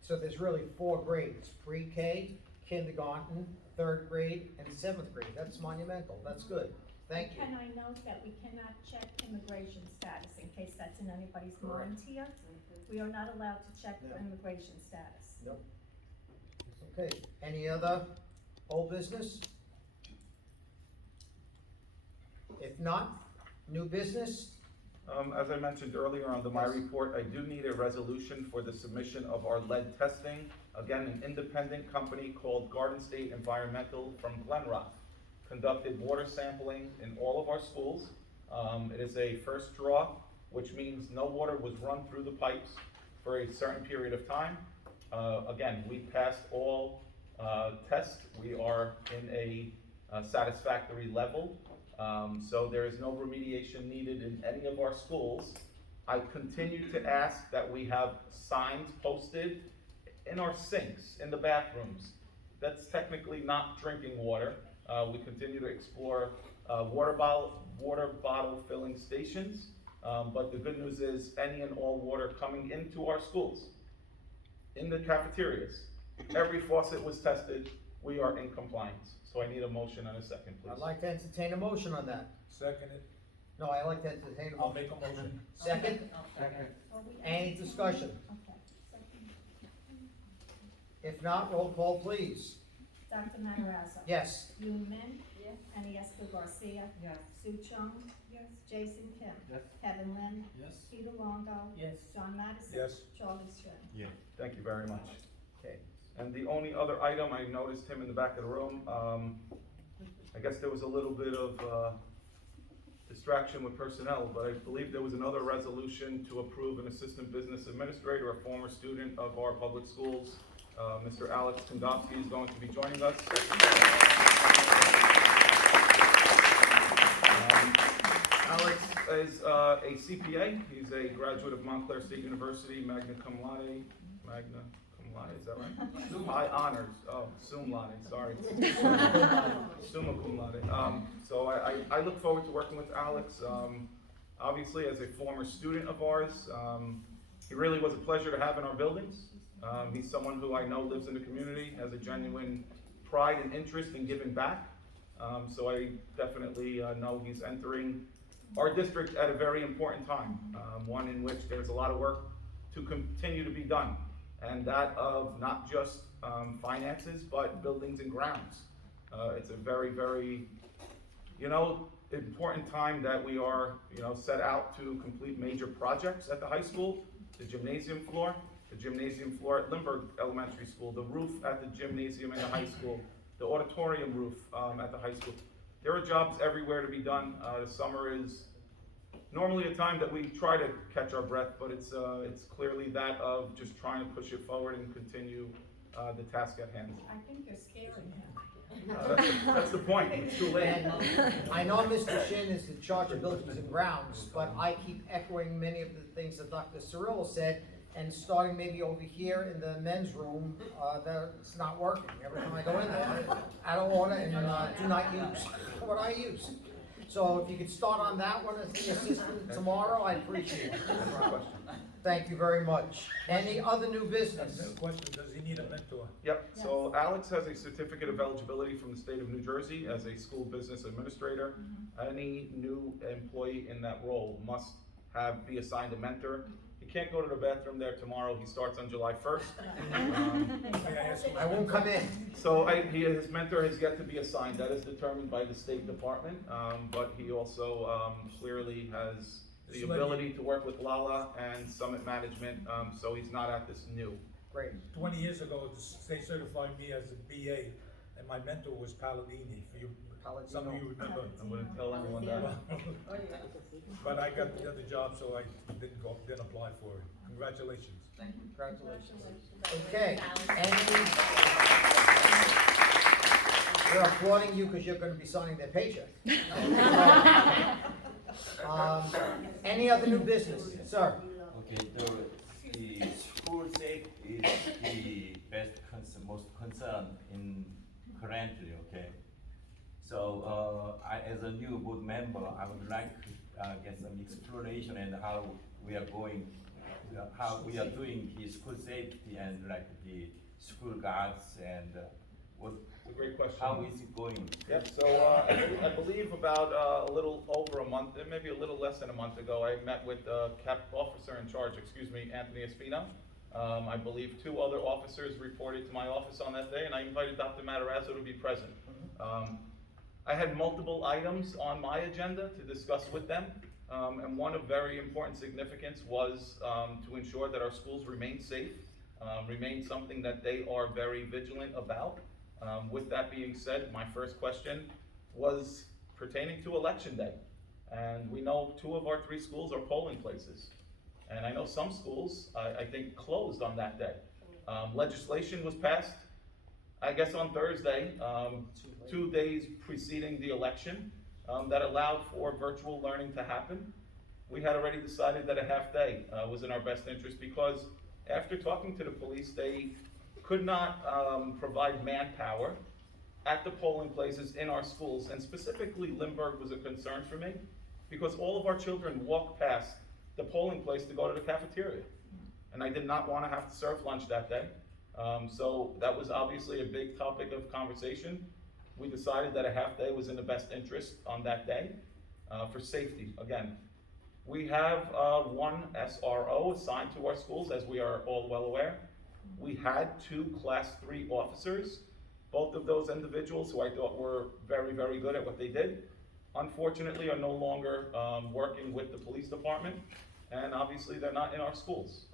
So there's really 4 grades, pre-K, kindergarten, 3rd grade, and 7th grade. That's monumental, that's good. Thank you. Can I note that we cannot check immigration status, in case that's in anybody's mind here? We are not allowed to check for No. immigration status. Nope. Okay, any other old business? If not, new business? As I mentioned earlier under my report, I do need a resolution for the submission of our lead testing. Again, an independent company called Garden State Environmental from Glen Rock conducted water sampling in all of our schools. It is a first draw, which means no water was run through the pipes for a certain period of time. Again, we passed all tests. We are in a satisfactory level. So there is no remediation needed in any of our schools. I continue to ask that we have signs posted in our sinks, in the bathrooms. That's technically not drinking water. We continue to explore water bottle filling stations. But the good news is any and all water coming into our schools, in the cafeterias, every faucet was tested. We are in compliance. So I need a motion and a second, please. I'd like to entertain a motion on that. Second it. No, I like to entertain a I'll motion. make a motion. Second, Second. any discussion? If not, roll call please. Dr. Matarazzo? Yes. Yun Min? Yes. Manieska Garcia? Yes. Sue Chung? Yes. Jason Kim? Yes. Kevin Lynn? Yes. Peter Longo? Yes. John Madison? Yes. Charlie Stern? Thank you very much. Okay. And the only other item, I noticed him in the back of the room, I guess there was a little bit of distraction with personnel, but I believe there was another resolution to approve an assistant business administrator, a former student of our public schools. Mr. Alex Kondowski is going to be joining us. Alex is a CPA. He's a graduate of Montclair State University, magna cum laude, is that right? High honors, sum laude, sorry. Summa cum laude. So I look forward to working with Alex. Obviously, as a former student of ours, he really was a pleasure to have in our buildings. He's someone who I know lives in the community, has a genuine pride and interest in giving back. So I definitely know he's entering our district at a very important time, one in which there's a lot of work to continue to be done, and that of not just finances, but buildings and grounds. It's a very, very, important time that we are, set out to complete major projects at the high school, the gymnasium floor at Lindbergh Elementary School, the roof at the gymnasium in the high school, the auditorium roof at the high school. There are jobs everywhere to be done. The summer is normally a time that we try to catch our breath, but it's clearly that of just trying to push it forward and continue the task at hand. I think you're scaring him. That's the point. It's too late. And I know Mr. Shin is in charge of buildings and grounds, but I keep echoing many of the things that Dr. Cirillo said, and starting maybe over here in the men's room, that it's not working. Every time I go in there, out of order and do not use what I use. So if you could start on that one as the assistant tomorrow, I'd appreciate it. Thank you very much. Any other new business? Question, does he need a mentor? Yep, so Alex has a certificate of eligibility from the state of New Jersey as a school business administrator. Any new employee in that role must be assigned a mentor. He can't go to the bathroom there tomorrow. He starts on July 1st. I won't come in. So his mentor has yet to be assigned. That is determined by the State Department, but he also clearly has the ability to work with Lala and Summit Management, so he's not at this new. Great. 20 years ago, they certified me as a BA, and my mentor was Paladini. Some of you remember. I wouldn't tell anyone that. But I got the other job, so I didn't apply for it. Congratulations. Thank you. Congratulations. Okay. We're applauding you because you're going to be signing their paycheck. Any other new business, sir? Okay, the school safety is the most concern in currently, okay? So, as a new board member, I would like to get some exploration and how we are going, how we are doing the school safety and like the school guards and what. It's a great question. How is it going? Yep, so I believe about a little over a month, maybe a little less than a month ago, I met with Cap Officer in Charge, Anthony Espino. I believe 2 other officers reported to my office on that day, and I invited Dr. Matarazzo to be present. I had multiple items on my agenda to discuss with them, and one of very important significance was to ensure that our schools remain safe, remain something that they are very vigilant about. With that being said, my first question was pertaining to Election Day. And we know 2 of our 3 schools are polling places. And I know some schools, I think, closed on that day. Legislation was passed, I guess on Thursday, 2 days preceding the election, that allowed for virtual learning to happen. We had already decided that a half day was in our best interest because after talking to the police, they could not provide manpower at the polling places in our schools, and specifically Lindbergh was a concern for me because all of our children walk past the polling place to go to the cafeteria. And I did not want to have to serve lunch that day. So that was obviously a big topic of conversation. We decided that a half day was in the best interest on that day for safety. Again, we have 1 SRO assigned to our schools, as we are all well aware. We had 2 Class 3 officers. Both of those individuals, who I thought were very, very good at what they did, unfortunately are no longer working with the police department, and obviously they're not in our schools.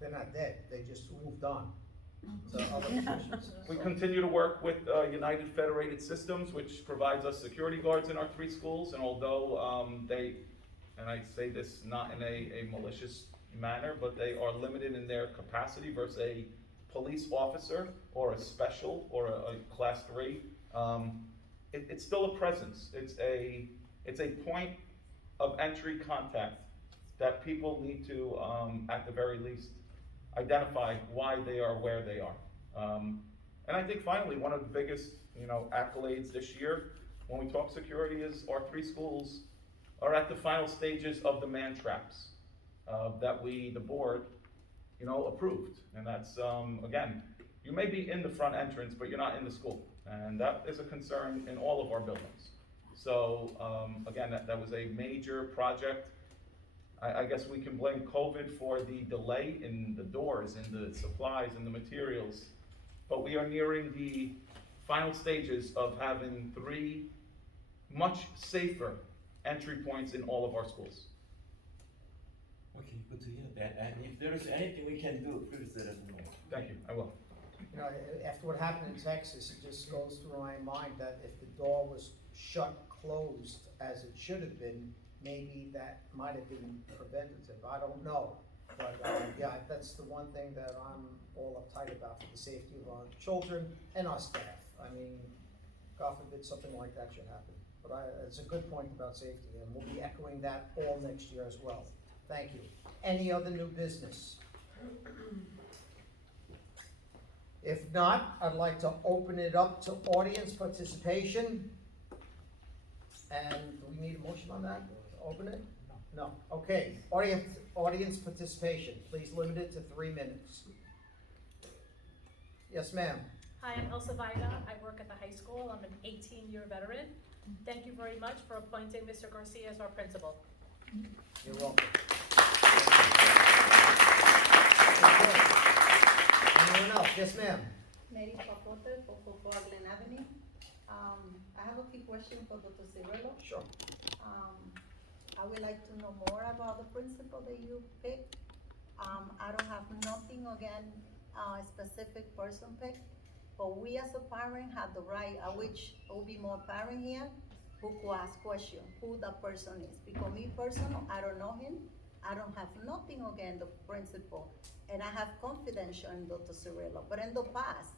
They're not dead, they just moved on to other positions. We continue to work with United Federated Systems, which provides us security guards in our 3 schools, and although they, and I say this not in a malicious manner, but they are limited in their capacity versus a police officer or a special or a Class 3, it's still a presence. It's a point of entry contact that people need to, at the very least, identify why they are where they are. And I think finally, one of the biggest, accolades this year when we talk security is our 3 schools are at the final stages of the man traps that the board, approved. And that's, again, you may be in the front entrance, but you're not in the school. And that is a concern in all of our buildings. So, again, that was a major project. I guess we can blame COVID for the delay in the doors and the supplies and the materials, but we are nearing the final stages of having 3 much safer entry points in all of our schools. Okay, good to hear that. And if there is anything we can do, please let us know. Thank you, I will. After what happened in Texas, it just goes through my mind that if the door was closed as it should have been, maybe that might have been preventative, I don't know. But, yeah, that's the one thing that I'm all uptight about for the safety of our children and our staff. I mean, God forbid something like that should happen. But it's a good point about safety, and we'll be echoing that all next year as well. Thank you. Any other new business? If not, I'd like to open it up to audience participation. And do we need a motion on that? Open it? No. Okay, audience participation, please limit it to 3 minutes. Yes, ma'am. Hi, I'm Elsa Vida. I work at the high school. I'm an 18-year veteran. Thank you very much for appointing Mr. Garcia as our principal. You're welcome. Anyone else? Yes, ma'am. Mary Papote for Glen Avenue. I have a few questions for Dr. Cirillo. Sure. I would like to know more about the principal that you picked. I don't have nothing again, a specific person picked, but we as a parent have the right, which will be more parent here, who could ask questions, who that person is. Because me personal, I don't know him. I don't have nothing against the principal, and I have confidence in Dr. Cirillo. But in the past,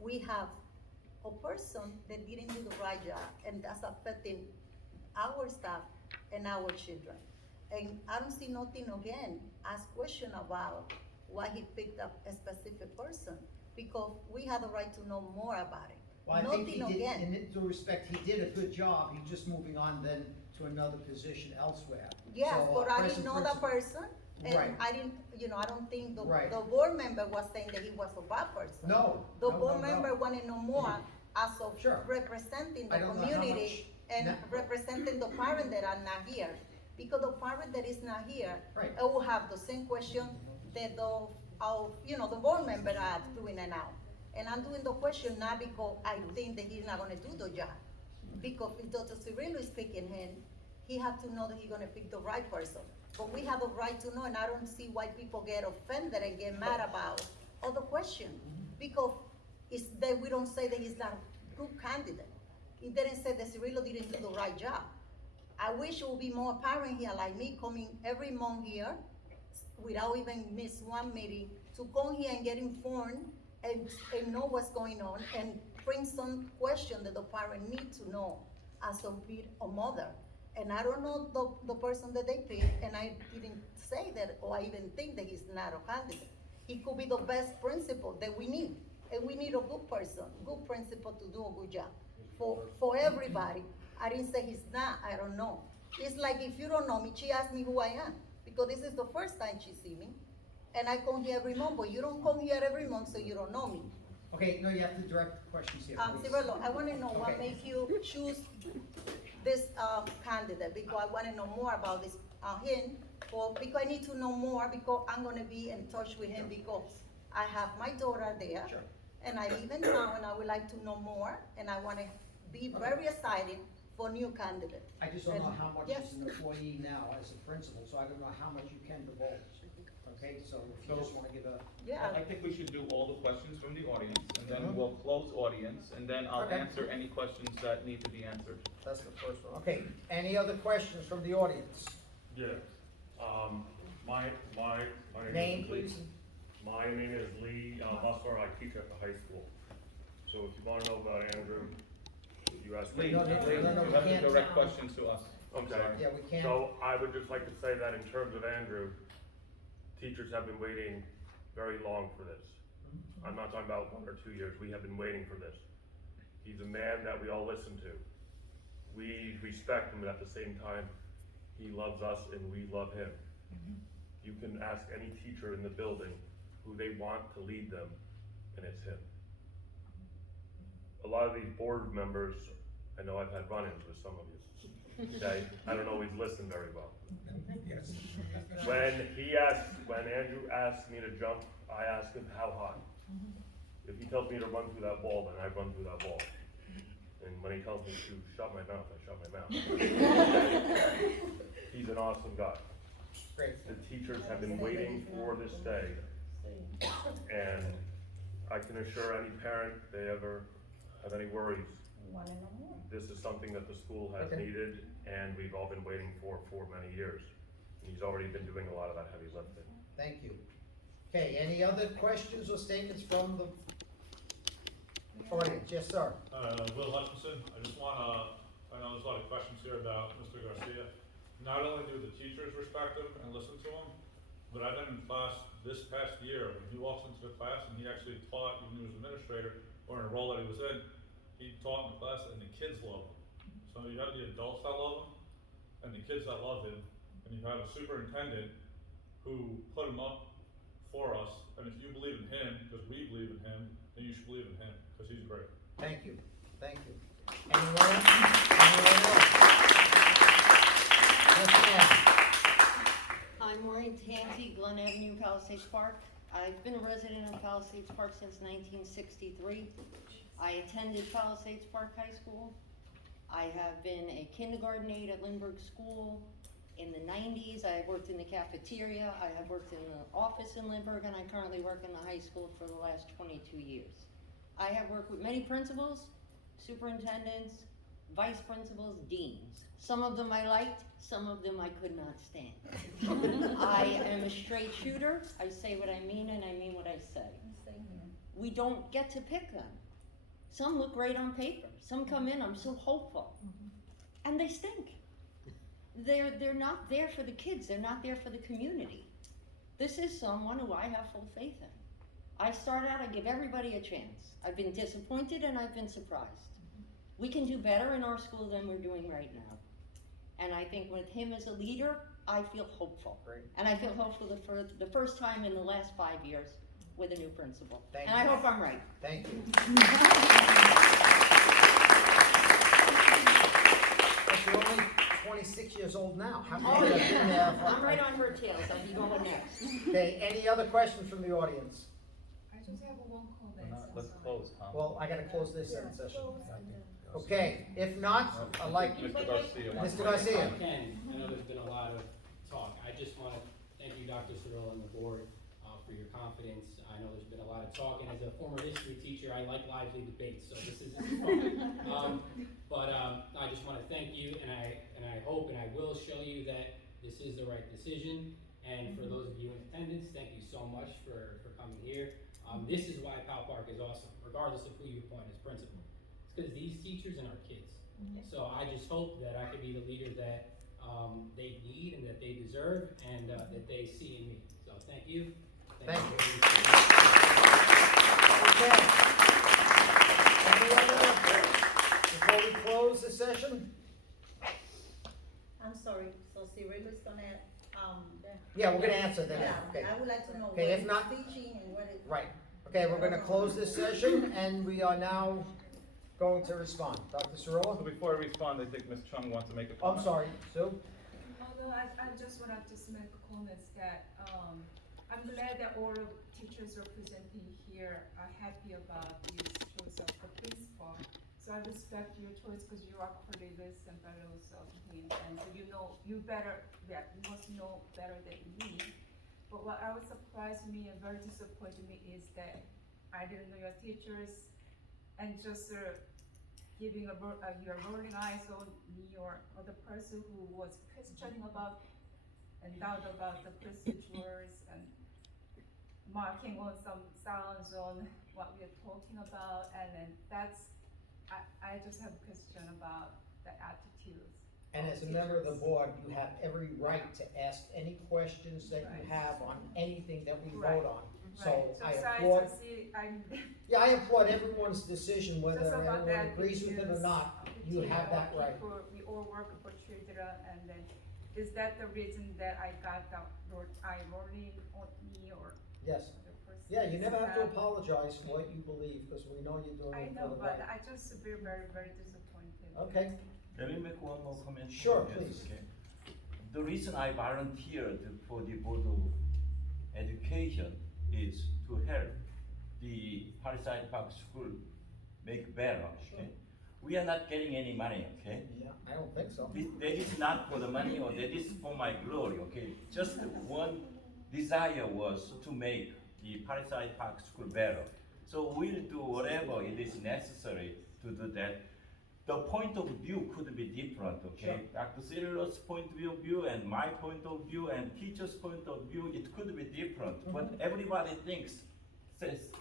we have a person that didn't do the right job, and that's affecting our staff and our children. And I don't see nothing again, ask question about why he picked up a specific person, because we have the right to know more about it. Well, I think Nothing he did, again. in due respect, he did a good job, he's just moving on then to another position elsewhere. Yes, So, but I present didn't know that principal- person, and Right. I didn't, I don't think the Right. board member was saying that he was a bad person. No, The no, board no, member no. wanted to know more as of Sure. representing I the don't know how community and much- representing the parent that are not here. Because the parent that is not here, Right. I will have the same question that the the board member are doing it now. And I'm doing the question not because I think that he's not gonna do the job. Because if Dr. Cirillo is picking him, he have to know that he's gonna pick the right person. But we have a right to know, and I don't see why people get offended and get mad about other question. Because it's that we don't say that he's not a good candidate. It didn't say that Cirillo didn't do the right job. I wish it would be more apparent here, like me coming every month here, without even miss one meeting, to come here and get informed and know what's going on, and bring some question that the parent need to know as a mother. And I don't know the person that they picked, and I didn't say that, or I even think that he's not a candidate. He could be the best principal that we need, and we need a good person, good principal to do a good job for everybody. I didn't say he's not, I don't know. It's like if you don't know me, she asked me who I am, because this is the first time she see me, and I come here every month, but you don't come here every month, so you don't know me. Okay, no, you have to direct the questions here, please. Cirillo, I wanna know what Okay. made you choose this, candidate, because I wanna know more about this, him, because I need to know more, because I'm gonna be in touch with him, because I have my daughter there. Sure. And I live in town, and I would like to know more, and I wanna be very excited for new candidate. I just don't know how much Yes. is an employee now as a principal, so I don't know how much you can divulge. Okay, so if you just wanna give a, Yeah. I think we should do all the questions from the audience, and then we'll close audience, and then I'll Okay. answer any questions that need to be answered. that's the first one. Okay, any other questions from the audience? Yeah, my Name, is Lee. please. My name is Lee Husler, I teach at the high school. So if you wanna know about Andrew, you ask me. Lee, No, no, no, Lee, no, no, you we have to can't, direct questions to us. I'm Okay. sorry. Yeah, we can't. So I would just like to say that in terms of Andrew, teachers have been waiting very long for this. I'm not talking about 1 or 2 years, we have been waiting for this. He's a man that we all listen to. We respect him, but at the same time, he loves us and we love him. You can ask any teacher in the building who they want to lead them, and it's him. A lot of these board members, I know I've had run-ins with some of you, okay? I don't always listen very well. When Andrew asks me to jump, I ask him how high. If he tells me to run through that wall, then I run through that wall. And when he tells me to shut my mouth, I shut my mouth. He's an awesome guy. Great. The teachers have been waiting for this day. And I can assure any parent, they ever have any worries, this is something that the school has Okay. needed, and we've all been waiting for many years. He's already been doing a lot of that heavy lifting. Thank you. Okay, any other questions or statements from the audience? Yes, sir. Will Hutchinson, I just wanna, I know there's a lot of questions here about Mr. Garcia. Not only do the teachers respect him and listen to him, but I've been in class this past year, when he walks into the class and he actually taught, even as administrator, or in a role that he was in, he taught in the class and the kids love him. So you have the adults that love him, and the kids that love him, and you have a superintendent who put him up for us, and if you believe in him, because we believe in him, then you should believe in him, because he's great. Thank you, thank you. Anyone else? Anyone else? Yes, ma'am. I'm Maureen Tansy, Glen Avenue, Palisades Park. I've been a resident of Palisades Park since 1963. I attended Palisades Park High School. I have been a kindergarten aide at Lindbergh School. In the 90s, I worked in the cafeteria. I have worked in the office in Lindbergh, and I currently work in the high school for the last 22 years. I have worked with many principals, superintendents, vice principals, deans. Some of them I liked, some of them I could not stand. I am a straight shooter. I say what I mean and I mean what I say. We don't get to pick them. Some look great on paper. Some come in, I'm so hopeful. And they stink. They're not there for the kids. They're not there for the community. This is someone who I have full faith in. I start out, I give everybody a chance. I've been disappointed and I've been surprised. We can do better in our school than we're doing right now. And I think with him as a leader, I feel hopeful. Great. And I feel hopeful for the first time in the last 5 years with a new principal. Thank and you. I hope I'm right. Thank you. You're only 26 years years old now. How Oh, can you have been there yeah, for- I'm right on her tails, I'll be going next. Okay, any other questions from the audience? I just have one comment. Let's close, Tom. Well, I gotta close this session. Okay, if not, I'd like, Mr. Garcia. wants Mr. to- Garcia. I know there's been a lot of talk. I just want to thank you, Dr. Cirillo, and the board for your confidence. I know there's been a lot of talk, and as a former history teacher, I like lively debates, so this is fun. But I just want to thank you, and I hope and I will show you that this is the right decision. And for those of you in attendance, thank you so much for coming here. This is why Powell Park is awesome, regardless of who you appoint as principal. It's because these teachers and our kids. So I just hope that I could be the leader that they need and that they deserve and that they see in me. So thank you. Thank you. Okay. Any other, before we close the session? I'm sorry, so Cyril's gonna, Yeah, we're gonna answer that. yeah, Okay. I would like to know what Okay, if is not, teaching and what is. right. Okay, we're gonna close this session and we are now going to respond. Dr. So Cirillo? before I respond, I think Ms. Chung wants to make a Oh, comment. I'm sorry, Sue? Although I just wanna just make comments that, I'm glad that all of teachers representing here are happy about this choice of the principal. So I respect your choice because you are colleagues and fellows of him, and so you know, you must know better than me. But what I was surprised me and very disappointed me is that I didn't know your teachers and just giving your rolling eyes on me or the person who was questioning about and doubt about the procedures and marking on some sounds on what we're talking about, and then I just have a question about the attitudes. And as a member of the board, you have every right to ask any questions that you have on anything that we vote on. So I applaud, yeah, I applaud everyone's decision, whether Just about everyone the agrees with it or not, you have that right. We all work for children, and then, is that the reason that I got the eye rolling on me or? Yes. the person? Yeah, you never have to That- apologize for what you believe, because we know you're doing I it for know, the but right. I just feel very, very disappointed. Okay, Let me make one more comment. Sure, Yes, please. okay. The reason I volunteered for the Board of Education is to help the Palisades Park School make better, okay? We are not getting any money, okay? yeah, I don't think so. That is not for the money or that is for my glory, okay? Just one desire was to make the Palisades Park School better. So we'll do whatever it is necessary to do that. The point of view could be different, okay? Dr. Cirillo's point of view and my point of view and teacher's point of view, it could be different, but everybody thinks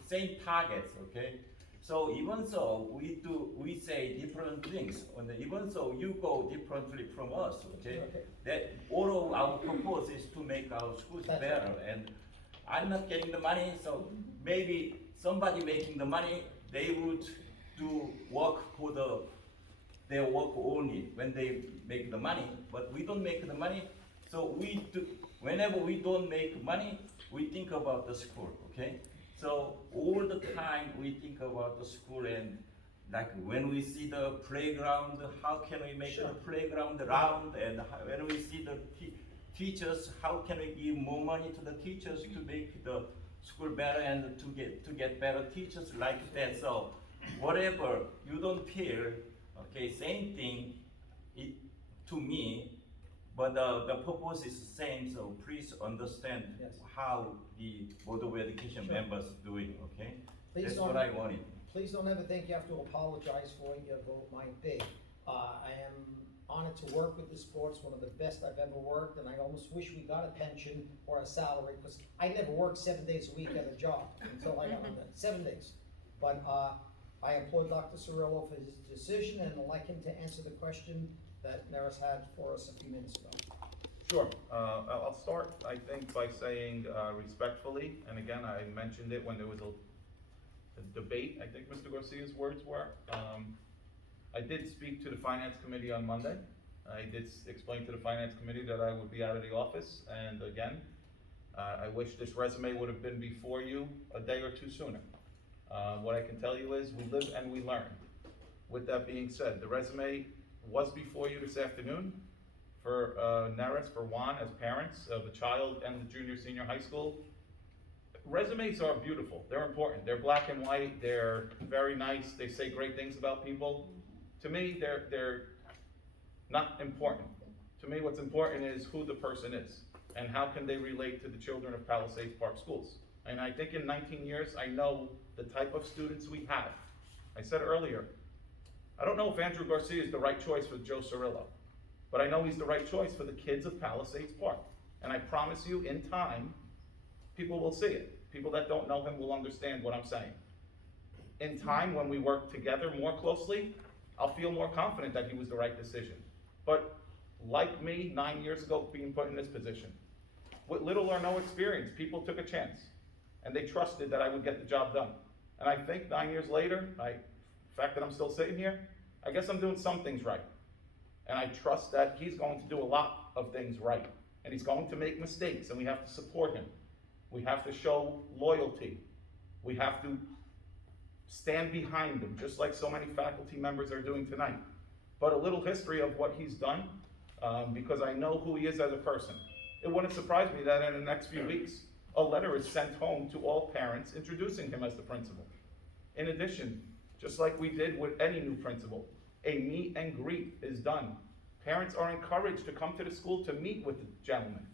same targets, okay? So even so, we say different things, and even so, you go differently from us, okay? That all of our purpose is to make our schools better, and I'm not getting the money, so maybe somebody making the money, they would do work for their work only when they make the money, but we don't make the money, so whenever we don't make money, we think about the school, okay? So all the time we think about the school, and like when we see the playground, how can we make the playground round, and when we see the teachers, how can we give more money to the teachers to make the school better and to get better teachers like that. So whatever you don't feel, okay, same thing to me, but the purpose is the same, so please understand how the Board of Education members doing, okay? That's what I wanted. Please don't ever think you have to apologize for what your vote might be. I am honored to work with this board. It's one of the best I've ever worked, and I almost wish we got a pension or a salary, because I never worked 7 days a week at a job until I got on that, 7 days. But I applaud Dr. Cirillo for his decision, and I'd like him to answer the question that Neris had for us a few minutes ago. Sure. I'll start, I think, by saying respectfully, and again, I mentioned it when there was a debate, I think Mr. Garcia's words were. I did speak to the Finance Committee on Monday. I did explain to the Finance Committee that I would be out of the office, and again, I wish this resume would have been before you a day or two sooner. What I can tell you is we live and we learn. With that being said, the resume was before you this afternoon. for Naris, for Juan, as parents of a child and the junior, senior high school. Resumes are beautiful, they're important, they're black and white, they're very nice, they say great things about people. To me, they're not important. To me, what's important is who the person is, and how can they relate to the children of Palisades Park Schools. And I think in 19 years, I know the type of students we have. I said earlier, I don't know if Andrew Garcia is the right choice for Joe Cirillo, but I know he's the right choice for the kids of Palisades Park. And I promise you, in time, people will see it. People that don't know him will understand what I'm saying. In time, when we work together more closely, I'll feel more confident that he was the right decision. But like me, 9 years ago, being put in this position, with little or no experience, people took a chance, and they trusted that I would get the job done. And I think 9 years later, the fact that I'm still sitting here, I guess I'm doing some things right. And I trust that he's going to do a lot of things right. And he's going to make mistakes, and we have to support him. We have to show loyalty. We have to stand behind him, just like so many faculty members are doing tonight. But a little history of what he's done, because I know who he is as a person. It wouldn't surprise me that in the next few weeks, a letter is sent home to all parents introducing him as the principal. In addition, just like we did with any new principal, a meet and greet is done. Parents are encouraged to come to the school to meet with the gentleman.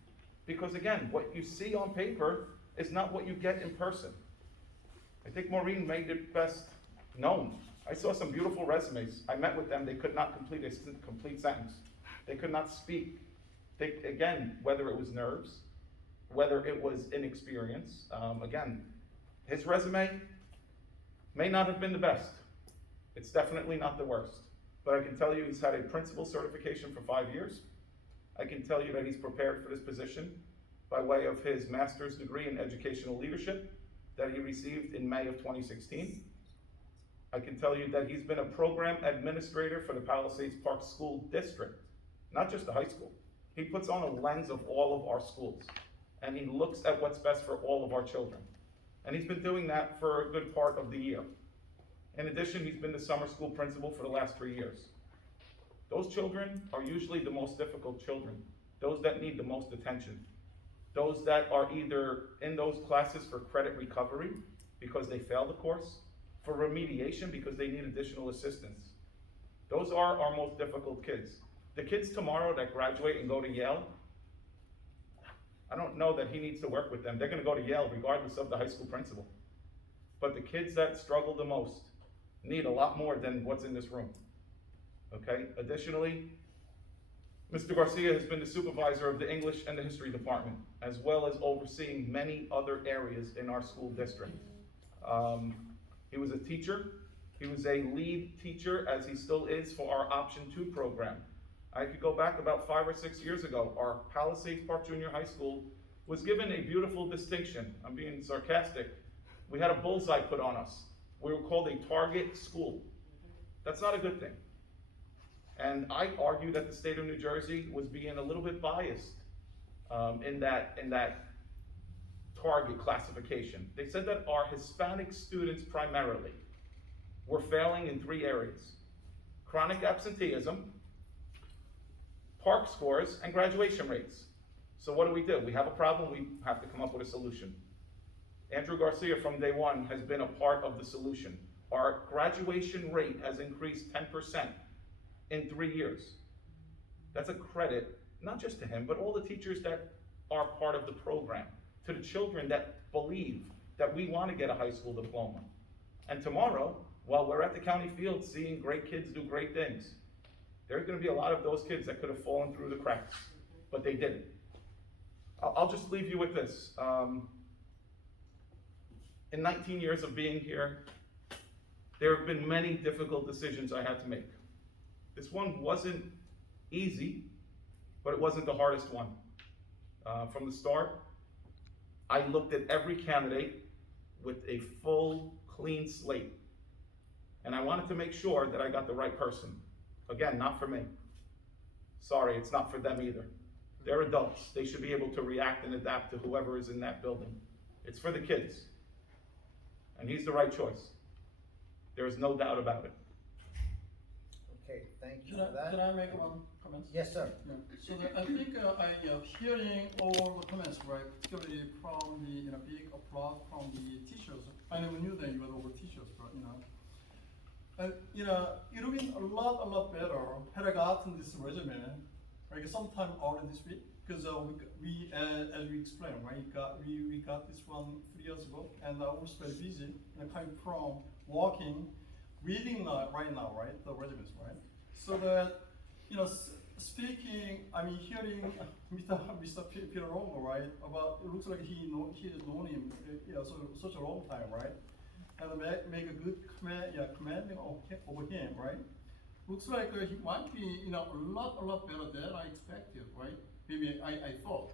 Because again, what you see on paper is not what you get in person. I think Maureen made it best known. I saw some beautiful resumes. I met with them, they could not complete a complete sentence. They could not speak. Again, whether it was nerves, whether it was inexperience, again, his resume may not have been the best. It's definitely not the worst. But I can tell you he's had a principal certification for 5 years. I can tell you that he's prepared for this position by way of his master's degree in educational leadership that he received in May of 2016. I can tell you that he's been a program administrator for the Palisades Park School District, not just the high school. He puts on a lens of all of our schools, and he looks at what's best for all of our children. And he's been doing that for a good part of the year. In addition, he's been the summer school principal for the last 3 years. Those children are usually the most difficult children, those that need the most attention, those that are either in those classes for credit recovery because they failed the course, for remediation because they need additional assistance. Those are our most difficult kids. The kids tomorrow that graduate and go to Yale, I don't know that he needs to work with them. They're gonna go to Yale regardless of the high school principal. But the kids that struggle the most need a lot more than what's in this room. Okay, additionally, Mr. Garcia has been the supervisor of the English and the history department, as well as overseeing many other areas in our school district. He was a teacher. He was a lead teacher, as he still is, for our Option 2 program. I could go back about 5 or 6 years ago. Our Palisades Park Junior High School was given a beautiful distinction. I'm being sarcastic. We had a bullseye put on us. We were called a target school. That's not a good thing. And I argue that the state of New Jersey was being a little bit biased in that target classification. They said that our Hispanic students primarily were failing in 3 areas: chronic absenteeism, park scores, and graduation rates. So what do? We have a problem, we have to come up with a solution. Andrew Garcia from day one has been a part of the solution. Our graduation rate has increased 10% in 3 years. That's a credit, not just to him, but all the teachers that are part of the program, to the children that believe that we want to get a high school diploma. And tomorrow, while we're at the county field seeing great kids do great things, there's gonna be a lot of those kids that could have fallen through the cracks, but they didn't. I'll just leave you with this. In 19 years of being here, there have been many difficult decisions I had to make. This one wasn't easy, but it wasn't the hardest one. From the start, I looked at every candidate with a full, clean slate. And I wanted to make sure that I got the right person. Again, not for me. Sorry, it's not for them either. They're adults. They should be able to react and adapt to whoever is in that building. It's for the kids. And he's the right choice. There is no doubt about it. Okay, thank you Can for that. can I make one comment? Yes, sir. Yeah. So I think hearing all the comments, right, particularly from the big applause from the teachers. I never knew that you were over teachers, but it would have been a lot better had I gotten this resume like sometime early this week, because we as we explained, right, we got this one 3 years ago, and I was very busy coming from working, reading right now, right, the resumes, right, so that speaking, I mean, hearing Mr. Peter Romo, right, about, it looks like he has known him, such a long time, right, and make a good commenting over him, right. Looks like he might be, a lot better than I expected, right? Maybe I thought.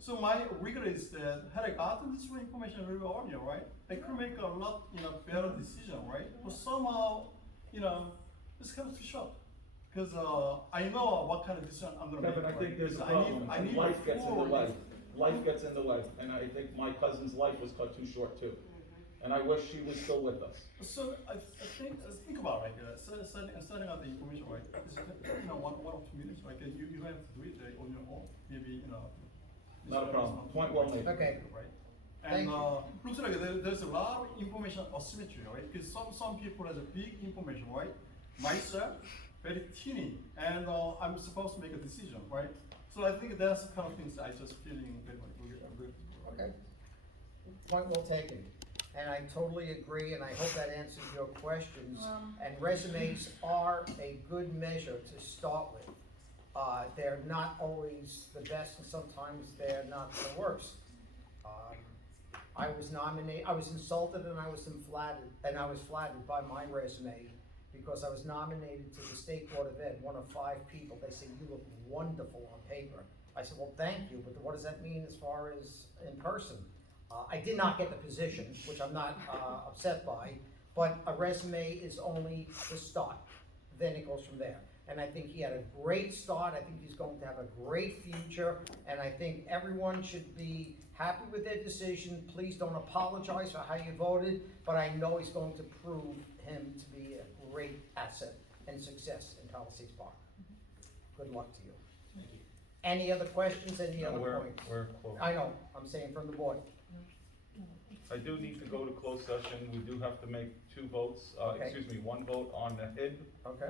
So my regret is that had I gotten this information a little earlier, right, I could make a lot, better decision, right? But somehow, it's kind of too short. Because I know what kind of decision I'm gonna Kevin, make. I think there's a I problem. need Life gets in the full- way. Life gets in the way, and I think my cousin's life was cut too short too. And I wish she was still with us. So I think about like setting out the information, right? It's, 1 or 2 minutes. Like you don't have to do it on your own. Maybe Not a problem. Point well made. Okay. Right. Thank And you. looks like there's a lot of information asymmetry, right? Because some people has a big information, right? Myself, very teeny, and I'm supposed to make a decision, right? So I think that's the kind of things I just feeling very good. Okay. Point well taken. And I totally agree, and I hope that answers your questions. And resumes are a good measure to start with. They're not always the best, and sometimes they're not the worst. I was insulted and I was flattered by my resume because I was nominated to the State Board of Ed, one of 5 people. They said, "You look wonderful on paper." I said, "Well, thank you, but what does that mean as far as in person?" I did not get the position, which I'm not upset by, but a resume is only the start. Then it goes from there. And I think he had a great start. I think he's going to have a great future. And I think everyone should be happy with their decision. Please don't apologize for how you voted, but I know he's going to prove him to be a great asset and success in Palisades Park. Good luck to you. Thank you. Any other questions, any other points? We're close. I know, I'm saying from the board. I do need to go to closed session. We do have to make 2 votes, Okay. 1 vote on the HIB Okay.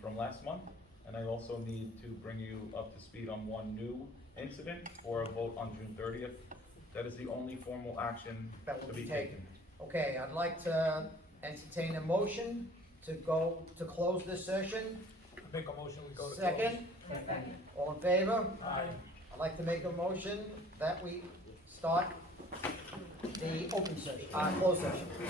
from last month. And I also need to bring you up to speed on 1 new incident for a vote on June 30th. That is the only formal action That to will be be taken. taken. Okay, I'd like to entertain a motion to go to close this session. Make a motion, we go to. Second? All in favor? Aye. I'd like to make a motion that we start the open session, closed session.